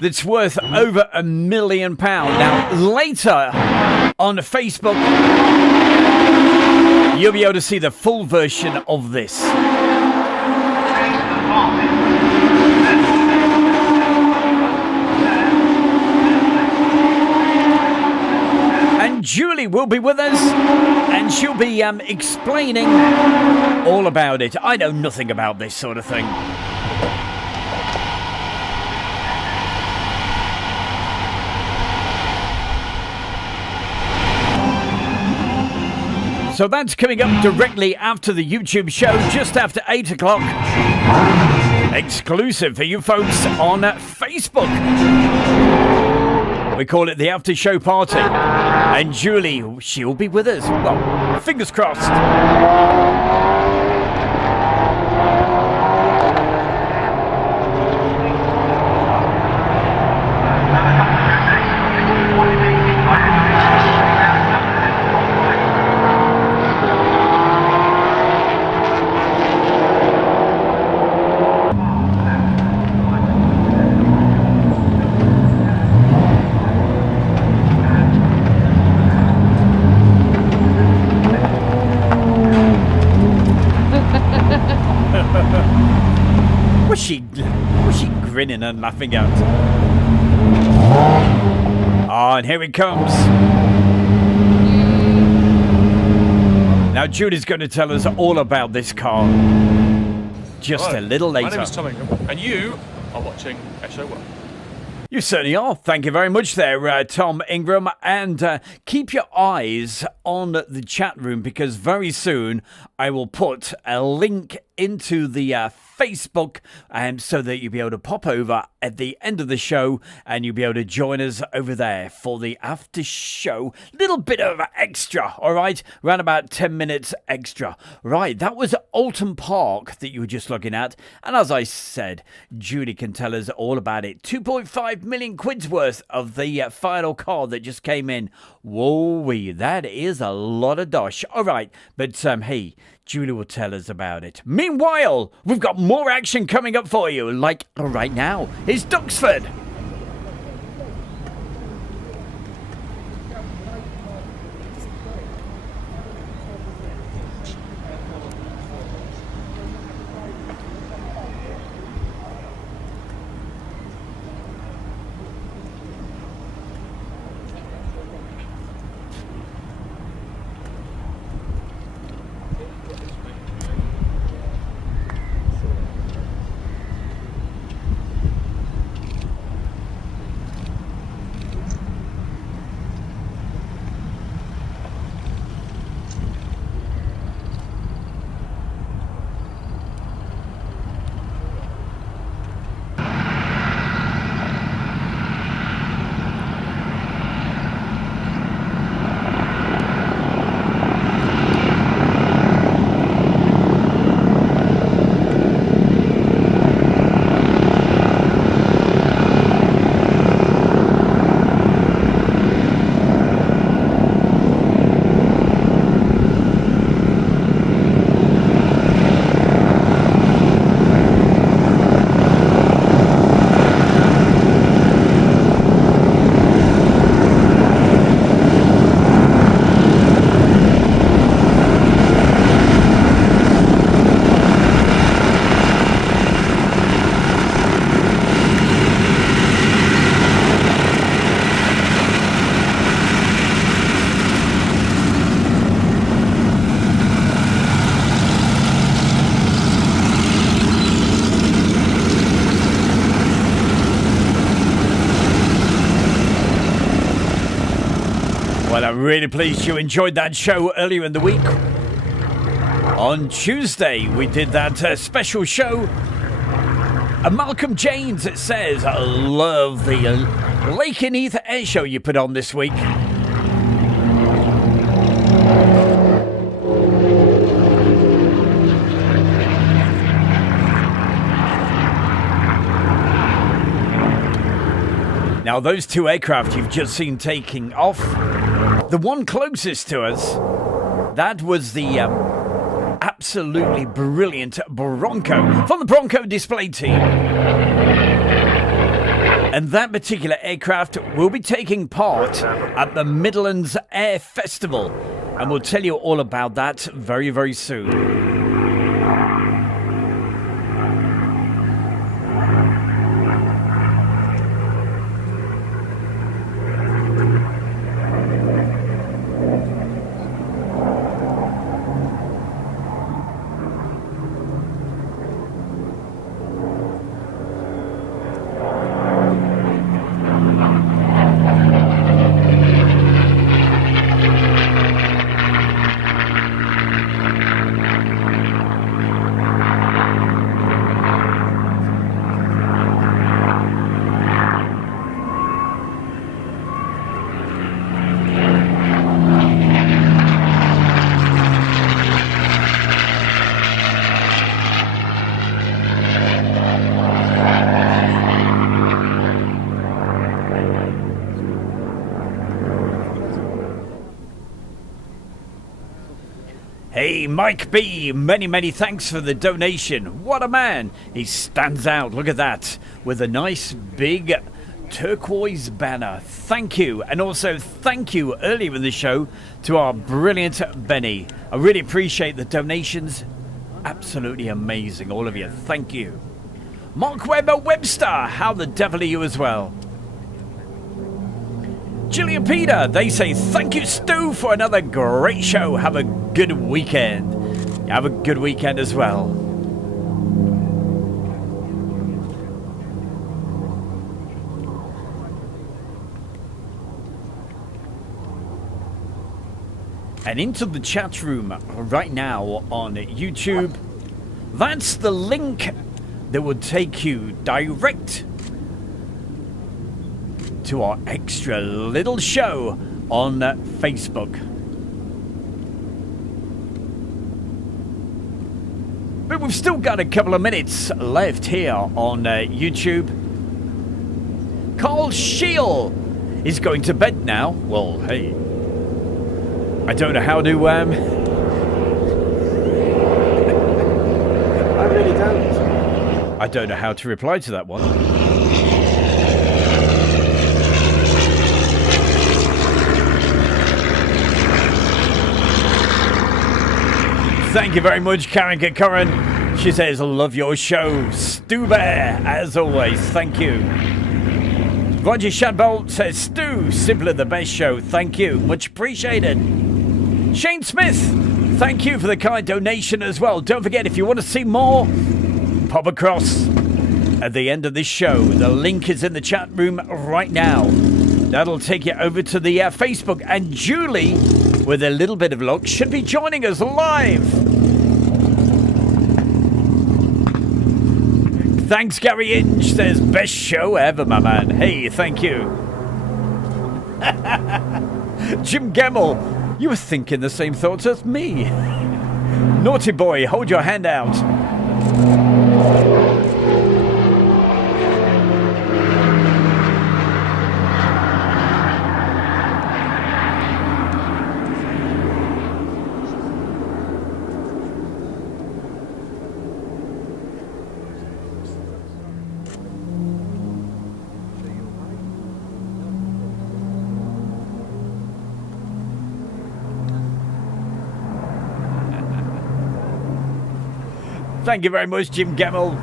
that's worth over £1 million. Now, later on Facebook, you'll be able to see the full version of this. And Julie will be with us, and she'll be explaining all about it. I know nothing about this sort of thing. So that's coming up directly after the YouTube show, just after 8 o'clock. Exclusive for you folks on Facebook. We call it the after show party. And Julie, she'll be with us. Well, fingers crossed. Was she grinning and laughing out? Oh, and here it comes. Now Julie's going to tell us all about this car just a little later. My name is Tom Ingram, and you are watching Airshow World. You certainly are. Thank you very much there, Tom Ingram. And keep your eyes on the chat room, because very soon I will put a link into the Facebook, so that you'll be able to pop over at the end of the show and you'll be able to join us over there for the after show. Little bit of extra, all right? Around about 10 minutes extra. Right, that was Alton Park that you were just looking at. And as I said, Julie can tell us all about it. 2.5 million quid's worth of the final car that just came in. Whoa-wee, that is a lot of dosh. All right, but hey, Julie will tell us about it. Meanwhile, we've got more action coming up for you, like right now. It's Duxford. Well, I'm really pleased you enjoyed that show earlier in the week. On Tuesday, we did that special show. And Malcolm James, it says, I love the Lake and Heath Air Show you put on this week. Now, those two aircraft you've just seen taking off, the one closest to us, that was the absolutely brilliant Bronco from the Bronco display team. And that particular aircraft will be taking part at the Midlands Air Festival. And we'll tell you all about that very, very soon. Hey, Mike B, many thanks for the donation. What a man. He stands out. Look at that. With a nice big turquoise banner. Thank you. And also thank you earlier in the show to our brilliant Benny. I really appreciate the donations. Absolutely amazing, all of you. Thank you. Mark Webster, how the devil are you as well? Gillian Peter, they say thank you, Stu, for another great show. Have a good weekend. Have a good weekend as well. And into the chat room right now on YouTube. That's the link that will take you direct to our extra little show on Facebook. But we've still got a couple of minutes left here on YouTube. Carl Scheel is going to bed now. Well, hey, I don't know how to I really don't. I don't know how to reply to that one. Thank you very much, Karen Curran. She says, I love your show. Stu Bear, as always. Thank you. Roger Shadbolt says, Stu, simply the best show. Thank you. Much appreciated. Shane Smith, thank you for the kind donation as well. Don't forget, if you want to see more, pop across at the end of this show. The link is in the chat room right now. That'll take you over to the Facebook. And Julie, with a little bit of luck, should be joining us live. Thanks, Gary Inge says, best show ever, my man. Hey, thank you. Jim Gemmell, you were thinking the same thoughts as me. Naughty boy, hold your hand out. Thank you very much, Jim Gemmell.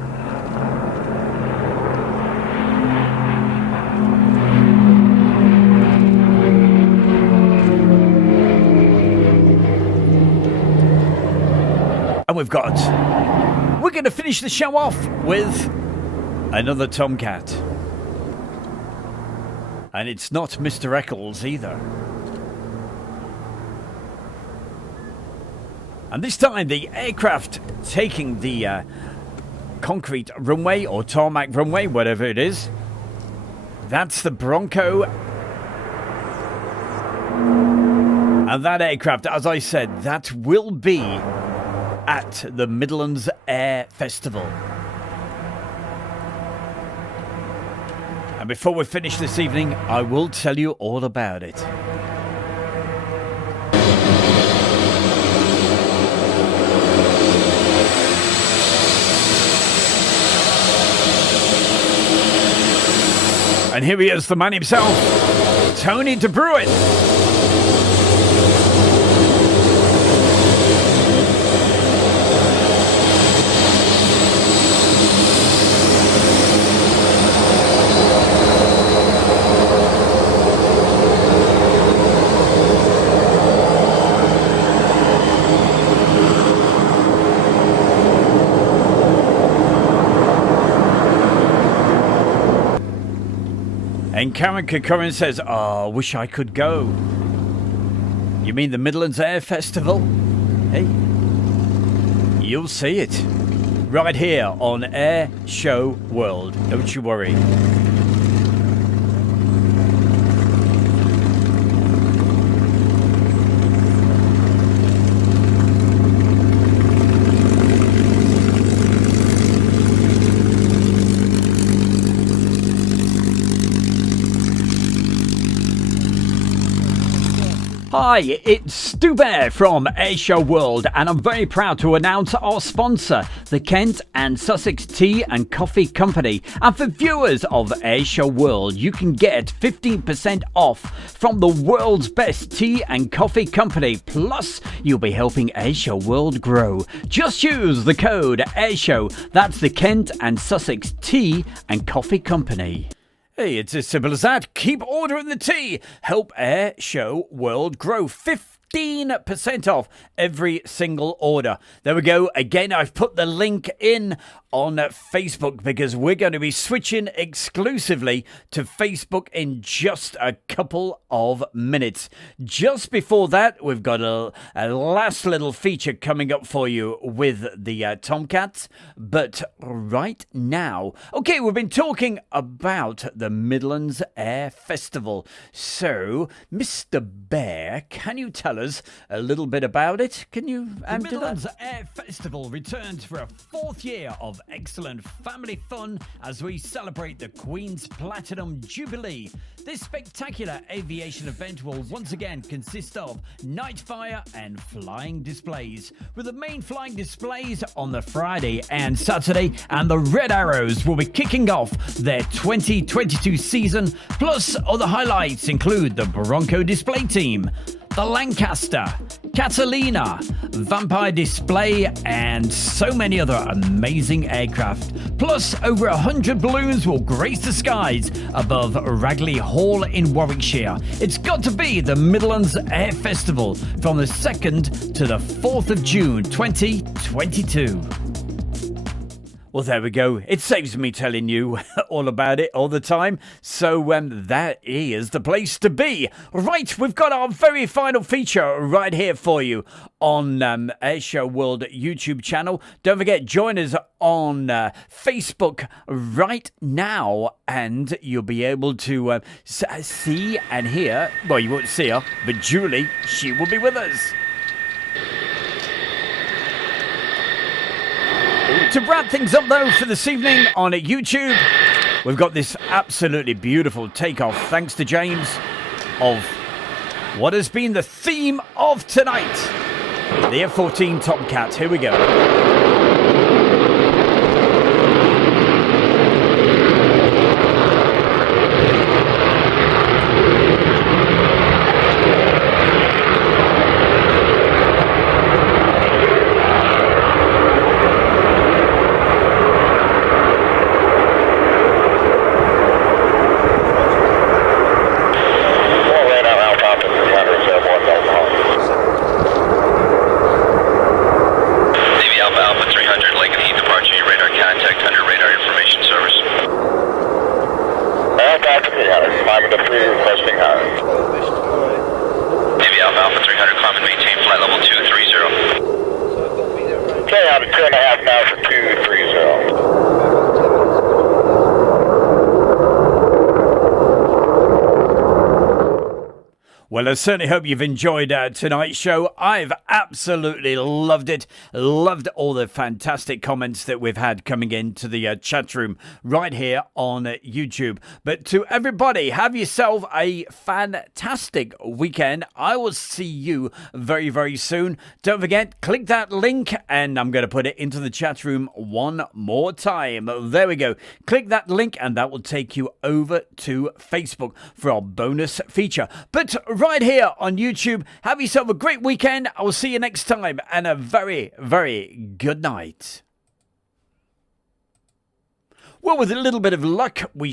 And we're going to finish the show off with another Tomcat. And it's not Mr. Eccles either. And this time, the aircraft taking the concrete runway or tarmac runway, whatever it is. That's the Bronco. And that aircraft, as I said, that will be at the Midlands Air Festival. And before we finish this evening, I will tell you all about it. And here he is, the man himself, Tony De Bruin. And Karen Curran says, oh, wish I could go. You mean the Midlands Air Festival? Hey, you'll see it right here on Airshow World. Don't you worry. Hi, it's Stu Bear from Airshow World, and I'm very proud to announce our sponsor, the Kent and Sussex Tea and Coffee Company. And for viewers of Airshow World, you can get 15% off from the world's best tea and coffee company. Plus, you'll be helping Airshow World grow. Just use the code Airshow. That's the Kent and Sussex Tea and Coffee Company. Hey, it's as simple as that. Keep ordering the tea. Help Airshow World grow. 15% off every single order. There we go. Again, I've put the link in on Facebook because we're going to be switching exclusively to Facebook in just a couple of minutes. Just before that, we've got a last little feature coming up for you with the Tomcats. But right now, okay, we've been talking about the Midlands Air Festival. So, Mr. Bear, can you tell us a little bit about it? Can you The Midlands Air Festival returns for a fourth year of excellent family fun as we celebrate the Queen's Platinum Jubilee. This spectacular aviation event will once again consist of night fire and flying displays, with the main flying displays on the Friday and Saturday, and the Red Arrows will be kicking off their 2022 season. Plus, other highlights include the Bronco display team, the Lancaster, Catalina, Vampire Display, and so many other amazing aircraft. Plus, over 100 balloons will grace the skies above Ragley Hall in Warwickshire. It's got to be the Midlands Air Festival from the 2nd to the 4th of June 2022. Well, there we go. It saves me telling you all about it all the time. So that is the place to be. Right, we've got our very final feature right here for you on Airshow World YouTube channel. Don't forget, join us on Facebook right now, and you'll be able to see and hear. Well, you won't see her, but Julie, she will be with us. To wrap things up, though, for this evening on YouTube, we've got this absolutely beautiful takeoff, thanks to James, of what has been the theme of tonight, the F-14 Tomcat. Here we go. Well, I certainly hope you've enjoyed tonight's show. I've absolutely loved it. Loved all the fantastic comments that we've had coming into the chat room right here on YouTube. But to everybody, have yourself a fantastic weekend. I will see you very, very soon. Don't forget, click that link, and I'm going to put it into the chat room one more time. There we go. Click that link, and that will take you over to Facebook for our bonus feature. But right here on YouTube, have yourself a great weekend. I will see you next time, and a very, very good night. Well, with a little bit of luck, we